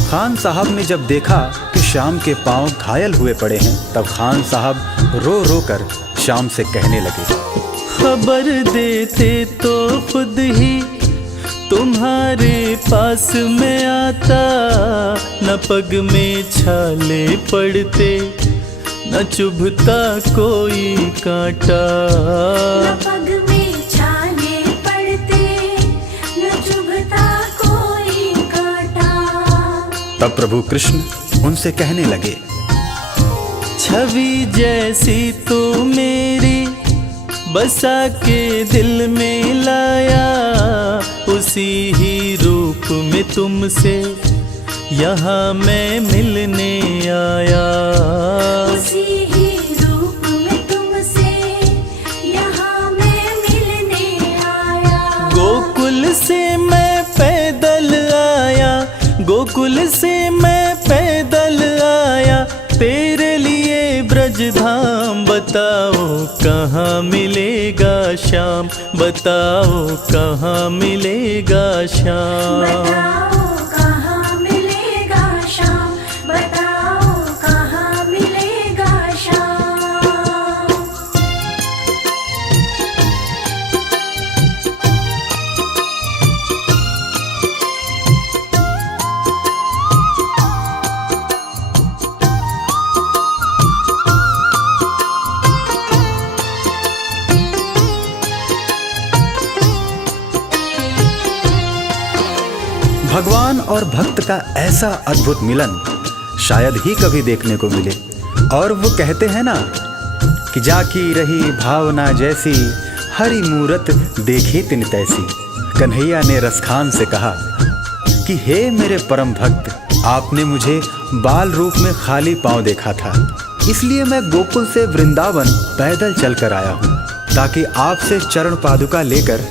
खान साहब ने जब देखा कि श्याम के पांव घायल हुए पड़े हैं, तब खान साहब रो रो कर श्याम से कहने लगे, खबर देते तो खुद ही तुम्हारे पास में आता। न पग में छाले पड़ते, न चुभता कोई कांटा। न पग में छाले पड़ते, न चुभता कोई कांटा। तब प्रभु कृष्ण उनसे कहने लगे, छवि जैसी तो मेरी बसा के दिल में लाया, उसी ही रूप में तुमसे यहाँ मैं मिलने आया। उसी ही रूप में तुमसे यहाँ मैं मिलने आया। गोकुल से मैं पैदल आया, गोकुल से मैं पैदल आया, तेरे लिए ब्रज धाम। बताओ कहाँ मिलेगा श्याम, बताओ कहाँ मिलेगा श्याम। बताओ कहाँ मिलेगा श्याम, बताओ कहाँ मिलेगा श्याम। भगवान और भक्त का ऐसा अद्भुत मिलन शायद ही कभी देखने को मिले। और वो कहते हैं ना कि जाकी रही भावना जैसी, हरी मूरत देखी तिन तैसी। कन्हैया ने रसखान से कहा कि हे मेरे परम भक्त, आपने मुझे बाल रूप में खाली पांव देखा था, इसलिए मैं गोकुल से वृंदावन पैदल चलकर आया हूँ, ताकि आपसे चरण पादुका लेकर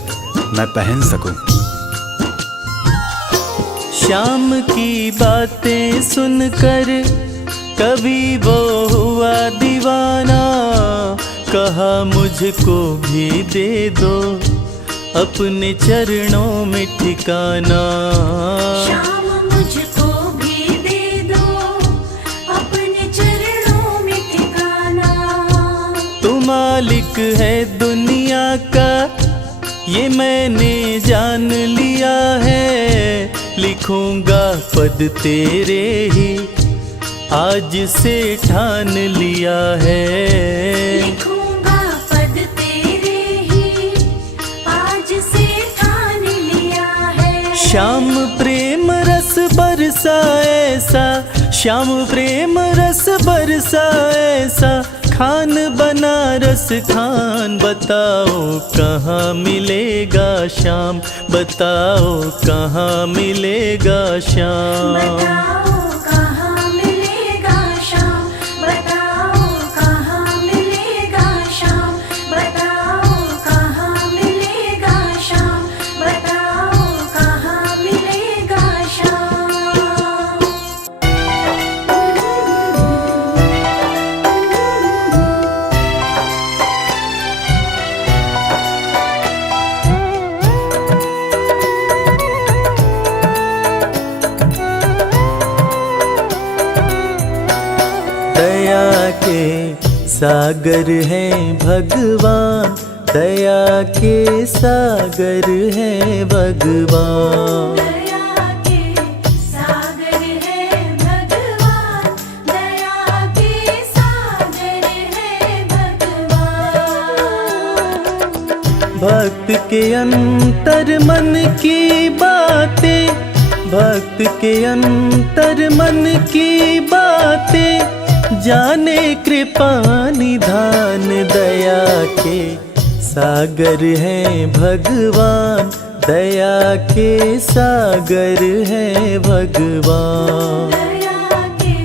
मैं पहन सकूं। श्याम की बातें सुनकर कभी वो हुआ दीवाना, कहा मुझको भी दे दो अपने चरणों में ठिकाना। श्याम मुझको भी दे दो अपने चरणों में ठिकाना। तू मालिक है दुनिया का, ये मैंने जान लिया है। लिखूंगा पद तेरे ही, आज से ठान लिया है। लिखूंगा पद तेरे ही, आज से ठान लिया है। श्याम प्रेम रस बरसा ऐसा, श्याम प्रेम रस बरसा ऐसा, खान बनारस खान। बताओ कहाँ मिलेगा श्याम, बताओ कहाँ मिलेगा श्याम। बताओ कहाँ मिलेगा श्याम, बताओ कहाँ मिलेगा श्याम। बताओ कहाँ मिलेगा श्याम, बताओ कहाँ मिलेगा श्याम। दया के सागर हैं भगवान, दया के सागर हैं भगवान। दया के सागर है भगवान, दया के सागर है भगवान। भक्त के अंतर मन की बातें भक्त के अंतर मन की बातें जाने कृपा निधान दया के सागर हैं भगवान, दया के सागर हैं भगवान। दया के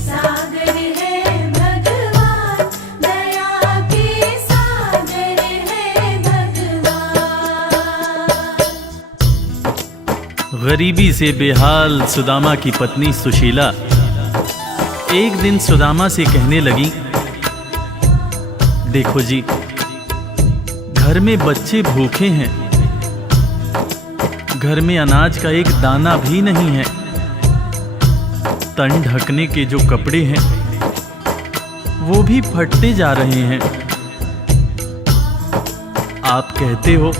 सागर है भगवान, दया के सागर है भगवान। गरीबी से बेहाल सुदामा की पत्नी सुशीला एक दिन सुदामा से कहने लगी, देखो जी, घर में बच्चे भूखे हैं, घर में अनाज का एक दाना भी नहीं है, तन ढकने के जो कपड़े हैं वो भी फटते जा रहे हैं। आप कहते हो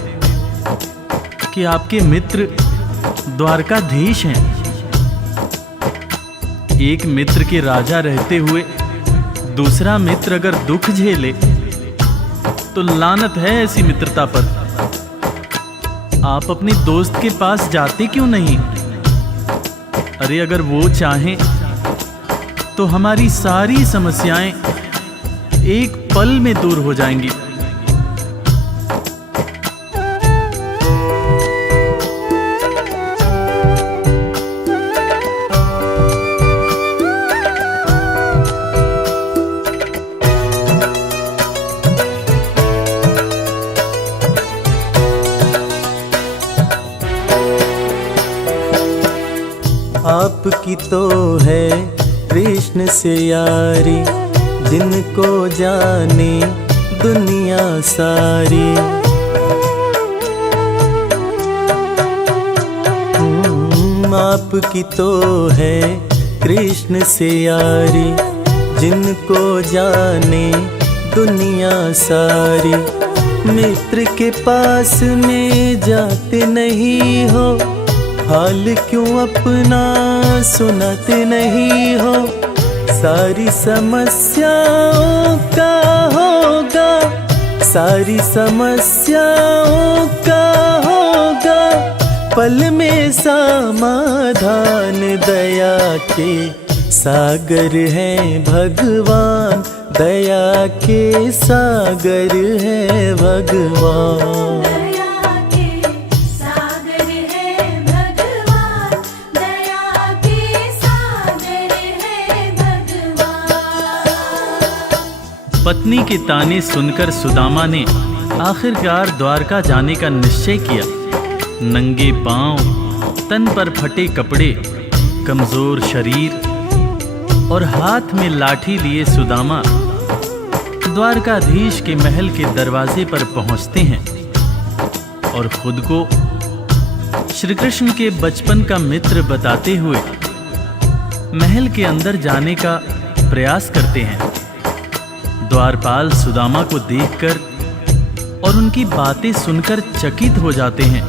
कि आपके मित्र द्वारकाधीश हैं। एक मित्र के राजा रहते हुए दूसरा मित्र अगर दुख झेले तो लानत है ऐसी मित्रता पर। आप अपने दोस्त के पास जाते क्यों नहीं? अरे अगर वो चाहें तो हमारी सारी समस्याएं एक पल में दूर हो जाएंगी। आपकी तो है कृष्ण से यारी, जिनको जाने दुनिया सारी। आपकी तो है कृष्ण से यारी, जिनको जाने दुनिया सारी। मित्र के पास में जाते नहीं हो, हाल क्यों अपना सुनाते नहीं हो। सारी समस्याओं का होगा, सारी समस्याओं का होगा पल में समाधान। दया के सागर हैं भगवान, दया के सागर हैं भगवान। दया के सागर है भगवान, दया के सागर है भगवान। पत्नी के ताने सुनकर सुदामा ने आखिरकार द्वारका जाने का निश्चय किया। नंगे पांव, तन पर फटे कपड़े, कमजोर शरीर और हाथ में लाठी लिए सुदामा द्वारकाधीश के महल के दरवाजे पर पहुंचते हैं और खुद को श्री कृष्ण के बचपन का मित्र बताते हुए महल के अंदर जाने का प्रयास करते हैं। द्वारपाल सुदामा को देखकर और उनकी बातें सुनकर चकित हो जाते हैं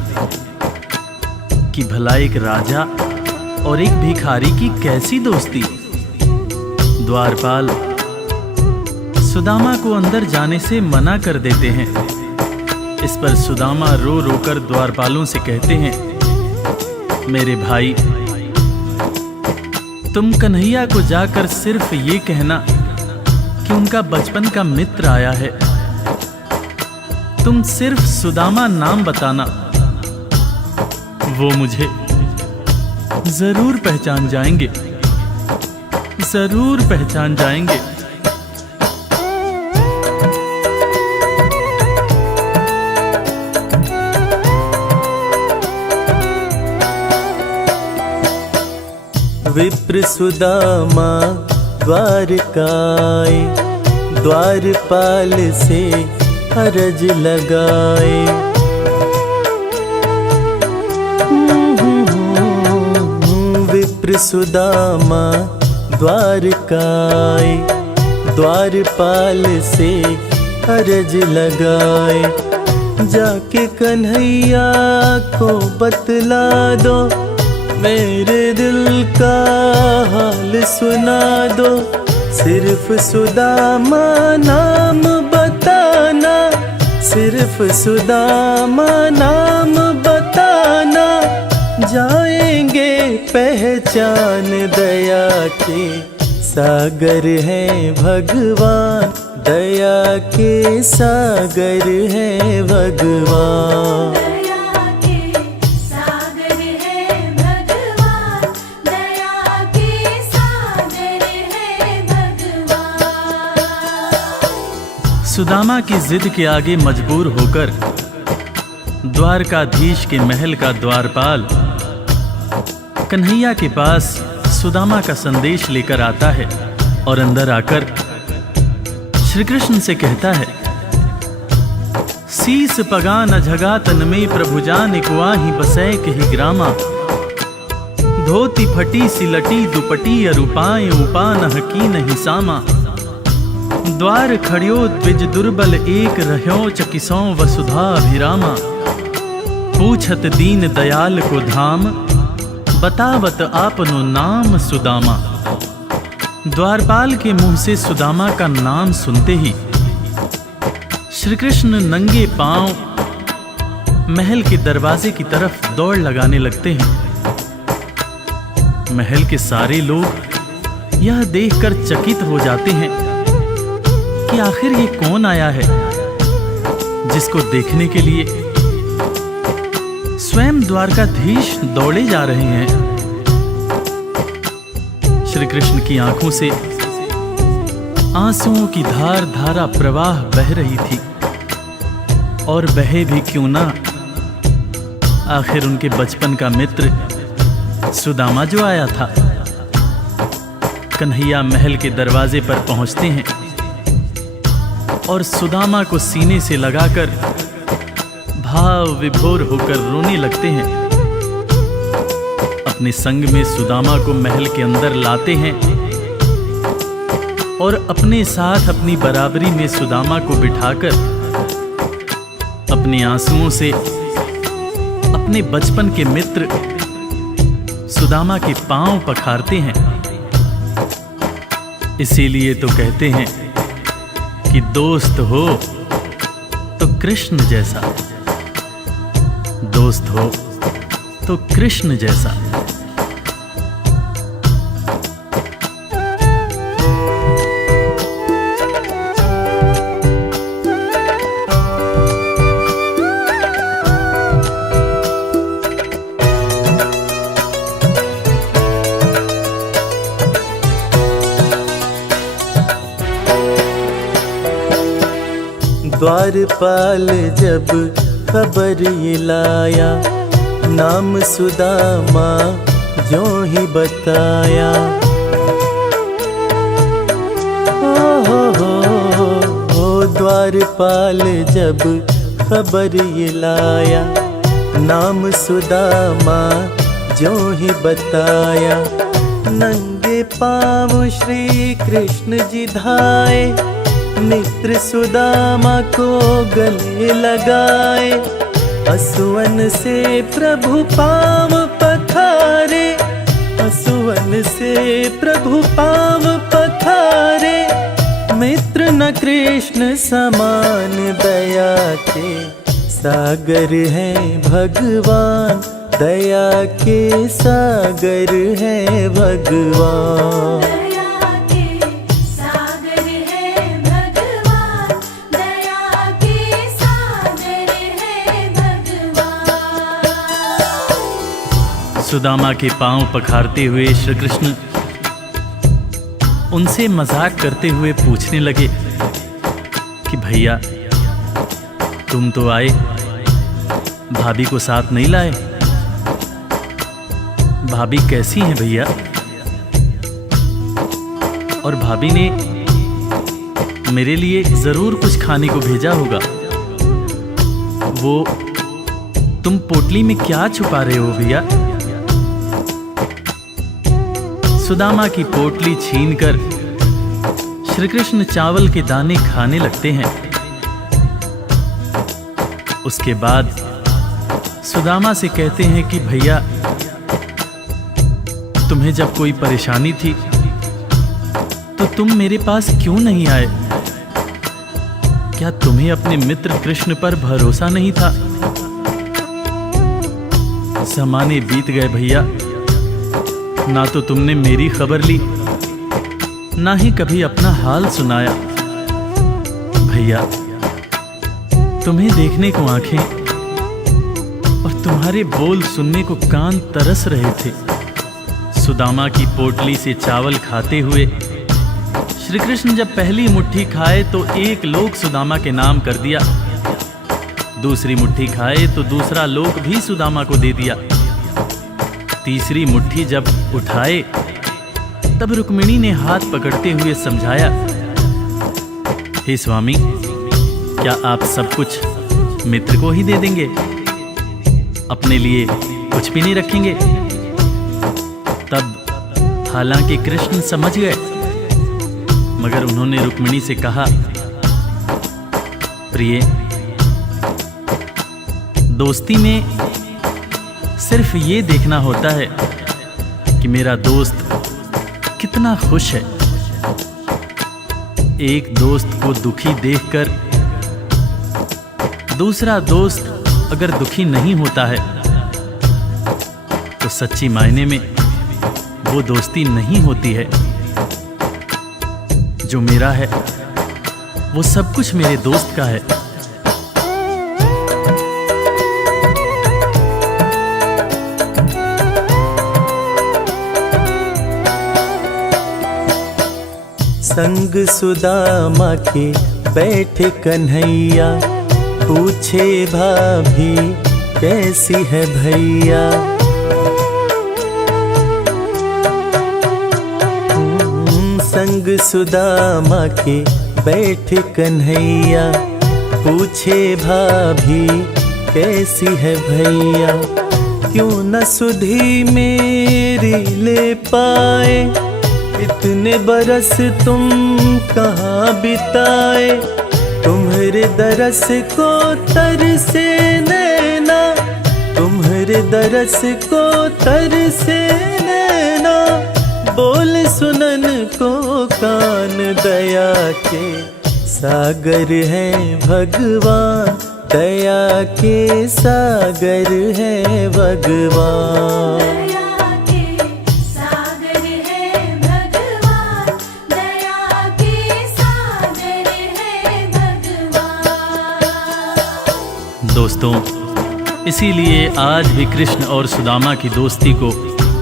कि भला एक राजा और एक भिखारी की कैसी दोस्ती। द्वारपाल सुदामा को अंदर जाने से मना कर देते हैं। इस पर सुदामा रो रो कर द्वारपालों से कहते हैं, मेरे भाई, तुम कन्हैया को जाकर सिर्फ ये कहना कि उनका बचपन का मित्र आया है। तुम सिर्फ सुदामा नाम बताना, वो मुझे जरूर पहचान जाएंगे, जरूर पहचान जाएंगे। विप्र सुदामा द्वारकाए, द्वारपाल से अरज लगाए। विप्र सुदामा द्वारकाए, द्वारपाल से अरज लगाए। जाके कन्हैया को बतला दो, मेरे दिल का हाल सुना दो। सिर्फ सुदामा नाम बताना, सिर्फ सुदामा नाम बताना, जाएंगे पहचान, दया के सागर है भगवान, दया के सागर है भगवान। दया के सागर है भगवान, दया के सागर है भगवान। सुदामा की जिद के आगे मजबूर होकर द्वारकाधीश के महल का द्वारपाल कन्हैया के पास सुदामा का संदेश लेकर आता है और अंदर आकर श्री कृष्ण से कहता है, शीस पगा न झगा तन में प्रभु जान कुआही बसै कही ग्रामा, धोती फटी सिलटी दुपटी अरूपाए उपा न की नहीं सामा, द्वार खड़ियो द्विज दुर्बल एक रह्यो चकिसों वसुधा अभिरामा, पूछत दीन दयाल को धाम, बतावत आपनो नाम सुदामा। द्वारपाल के मुंह से सुदामा का नाम सुनते ही श्री कृष्ण नंगे पांव महल के दरवाजे की तरफ दौड़ लगाने लगते हैं। महल के सारे लोग यह देखकर चकित हो जाते हैं कि आखिर ये कौन आया है, जिसको देखने के लिए स्वयं द्वारकाधीश दौड़े जा रहे हैं। श्री कृष्ण की आंखों से आंसुओं की धार धारा प्रवाह बह रही थी, और बहे भी क्यों ना, आखिर उनके बचपन का मित्र सुदामा जो आया था। कन्हैया महल के दरवाजे पर पहुंचते हैं और सुदामा को सीने से लगाकर भाव विभोर होकर रोने लगते हैं। अपने संग में सुदामा को महल के अंदर लाते हैं और अपने साथ अपनी बराबरी में सुदामा को बिठाकर अपने आंसुओं से अपने बचपन के मित्र सुदामा के पांव पखारते हैं। इसीलिए तो कहते हैं कि दोस्त हो तो कृष्ण जैसा, दोस्त हो तो कृष्ण जैसा। द्वारपाल जब खबर ये लाया, नाम सुदामा जो ही बताया। हो द्वारपाल जब खबर ये लाया, नाम सुदामा जो ही बताया। नंगे पाँव श्री कृष्ण जी धाए, मित्र सुदामा को गले लगाए। असुवन से प्रभु पाँव पखारे, असुवन से प्रभु पाँव पखारे। मित्र न कृष्ण समान, दया के सागर है भगवान, दया के सागर है भगवान। सुदामा के पांव पखारते हुए श्री कृष्ण उनसे मजाक करते हुए पूछने लगे कि भैया तुम तो आए, भाभी को साथ नहीं लाए? भाभी कैसी हैं भैया? और भाभी ने मेरे लिए जरूर कुछ खाने को भेजा होगा। वो तुम पोटली में क्या छुपा रहे हो भैया? सुदामा की पोटली छीनकर श्री कृष्ण चावल के दाने खाने लगते हैं। उसके बाद सुदामा से कहते हैं कि भैया तुम्हें जब कोई परेशानी थी तो तुम मेरे पास क्यों नहीं आए? क्या तुम्हें अपने मित्र कृष्ण पर भरोसा नहीं था? ज़माने बीत गए भैया, ना तो तुमने मेरी खबर ली, ना ही कभी अपना हाल सुनाया। भैया, तुम्हें देखने को आंखें और तुम्हारे बोल सुनने को कान तरस रहे थे। सुदामा की पोटली से चावल खाते हुए श्री कृष्ण जब पहली मुट्ठी खाए तो एक लोक सुदामा के नाम कर दिया, दूसरी मुट्ठी खाए तो दूसरा लोक भी सुदामा को दे दिया, तीसरी मुट्ठी जब उठाए तब रुक्मिणी ने हाथ पकड़ते हुए समझाया, हे स्वामी, क्या आप सब कुछ मित्र को ही दे देंगे, अपने लिए कुछ भी नहीं रखेंगे? तब हालांकि कृष्ण समझ गए, मगर उन्होंने रुक्मिणी से कहा, प्रिय, दोस्ती में सिर्फ ये देखना होता है कि मेरा दोस्त कितना खुश है। एक दोस्त को दुखी देखकर दूसरा दोस्त अगर दुखी नहीं होता है तो सच्ची मायने में वो दोस्ती नहीं होती है। जो मेरा है वो सब कुछ मेरे दोस्त का है। संग सुदामा के बैठे कन्हैया, पूछे भाभी कैसी है भैया। संग सुदामा के बैठे कन्हैया, पूछे भाभी कैसी है भैया। क्यों न सुधी मेरी ले पाए, इतने बरस तुम कहाँ बिताए। तुम्हारे दरस को तरसे नैना, तुम्हारे दरस को तरसे नैना। बोल सुनन को कान, दया के सागर है भगवान, दया के सागर है भगवान। दया के सागर है भगवान, दया के सागर है भगवान। दोस्तों, इसीलिए आज भी कृष्ण और सुदामा की दोस्ती को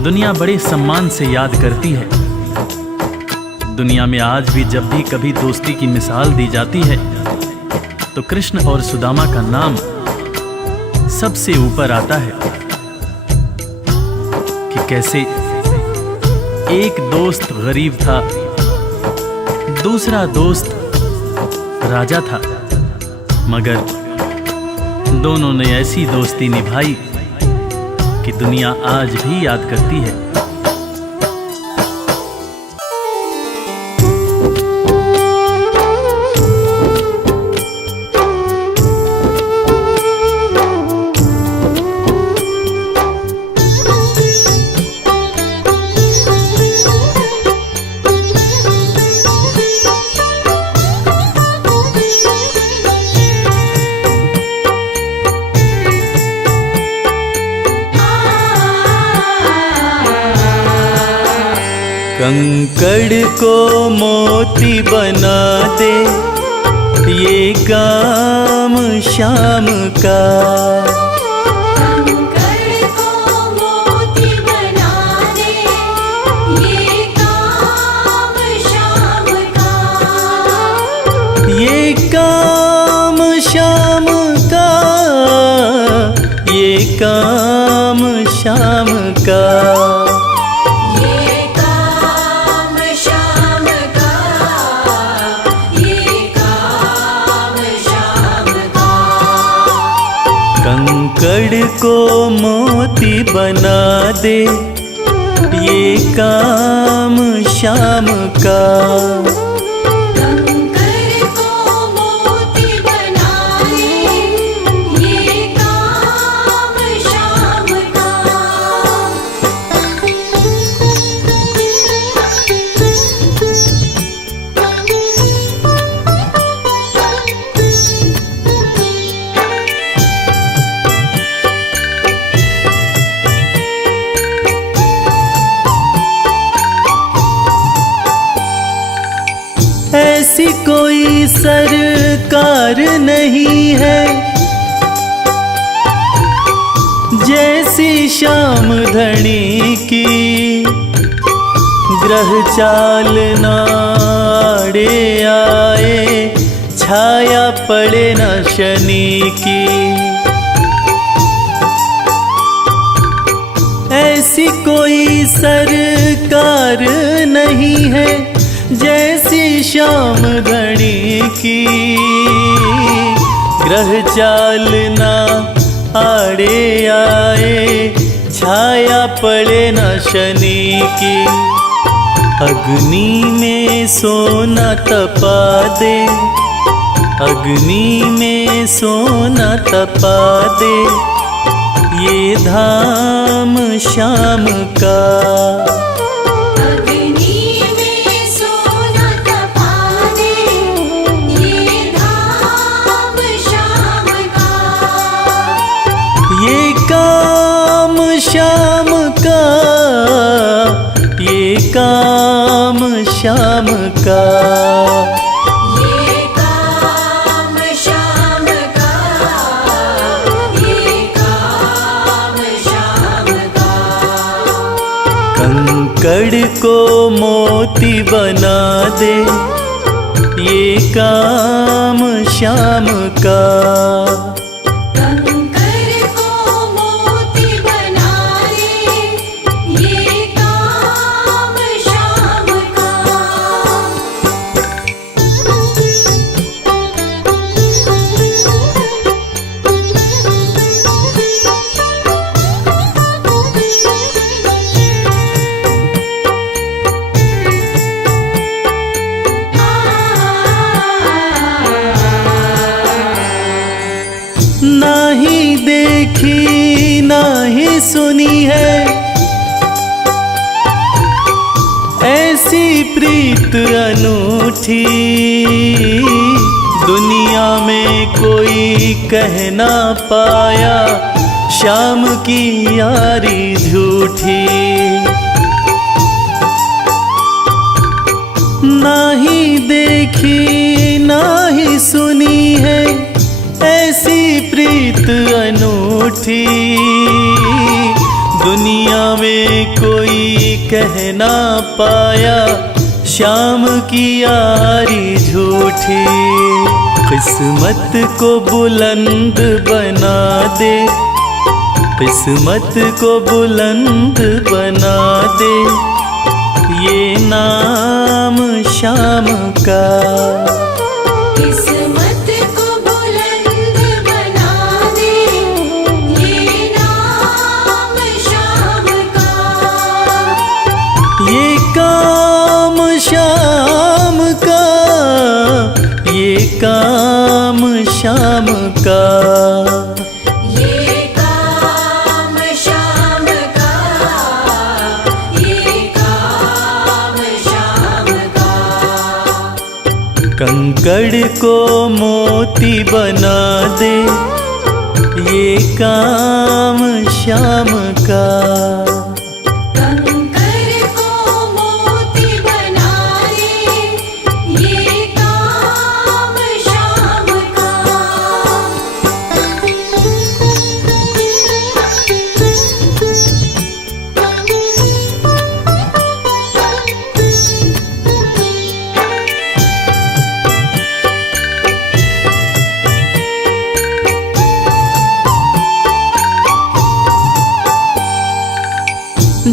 दुनिया बड़े सम्मान से याद करती है। दुनिया में आज भी जब भी कभी दोस्ती की मिसाल दी जाती है तो कृष्ण और सुदामा का नाम सबसे ऊपर आता है कि कैसे एक दोस्त गरीब था, दूसरा दोस्त राजा था, मगर दोनों ने ऐसी दोस्ती निभाई कि दुनिया आज भी याद करती है। कंकड़ को मोती बना दे, ये काम शाम का। कंकड़ को मोती बना दे, ये काम शाम का। ये काम शाम का, ये काम शाम का। कंकड़ को मोती बना दे, ये काम शाम का। कंकड़ को मोती बना दे, ये काम शाम का। ऐसी कोई सरकार नहीं है जैसी श्याम धनी की। ग्रह चाल नाड़े आए, छाया पड़े न शनि की। ऐसी कोई सरकार नहीं है जैसी श्याम धनी की। ग्रह चाल ना आड़े आए, छाया पड़े न शनि की। अग्नि में सोना तपा दे, अग्नि में सोना तपा दे, ये धाम श्याम का। अग्नि में सोना तपा दे, ये धाम श्याम का। ये काम श्याम का, ये काम श्याम का। ये काम श्याम का, ये काम श्याम का। कंकड़ को मोती बना दे, ये काम श्याम का। कंकर को मोती बना दे, ये काम श्याम का। नाही देखी नाही सुनी है ऐसी प्रीत अनूठी। दुनिया में कोई कह ना पाया श्याम की यारी झूठी। नाही देखी नाही सुनी है ऐसी प्रीत अनूठी। दुनिया में कोई कह ना पाया श्याम की यारी झूठी। किस्मत को बुलंद बना दे, किस्मत को बुलंद बना दे, ये नाम श्याम का। किस्मत को बुलंद बना दे, ये नाम श्याम का। ये काम श्याम का, ये काम श्याम का। ये काम श्याम का, ये काम श्याम का। कंकड़ को मोती बना दे, ये काम श्याम का। कंकर को मोती बना दे, ये काम श्याम का।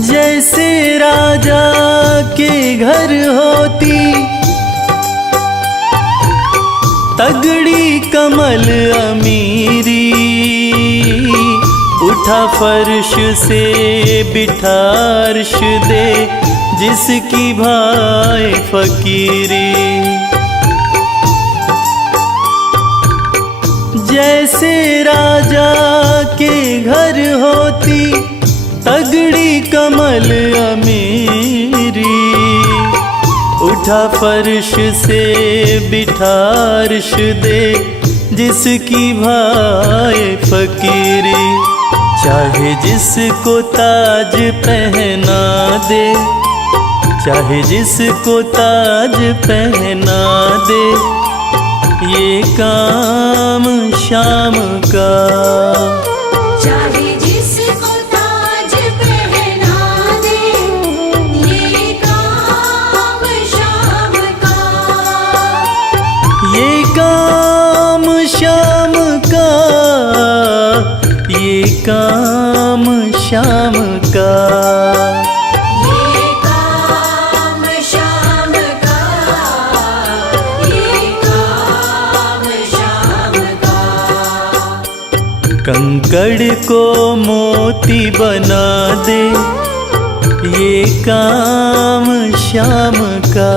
जैसे राजा के घर होती तगड़ी कमल अमीरी। उठा फर्श से बिठा अर्श दे, जिसकी भाई फकीरी। जैसे राजा के घर होती तगड़ी कमल अमीरी। उठा फर्श से बिठा अर्श दे, जिसकी भाई फकीरी। चाहे जिसको ताज पहना दे, चाहे जिसको ताज पहना दे, ये काम शाम का। चाहे जिसको ताज पहना दे, ये काम शाम का। ये काम शाम का, ये काम शाम का। ये काम शाम का, ये काम शाम का। कंकड़ को मोती बना दे, ये काम शाम का।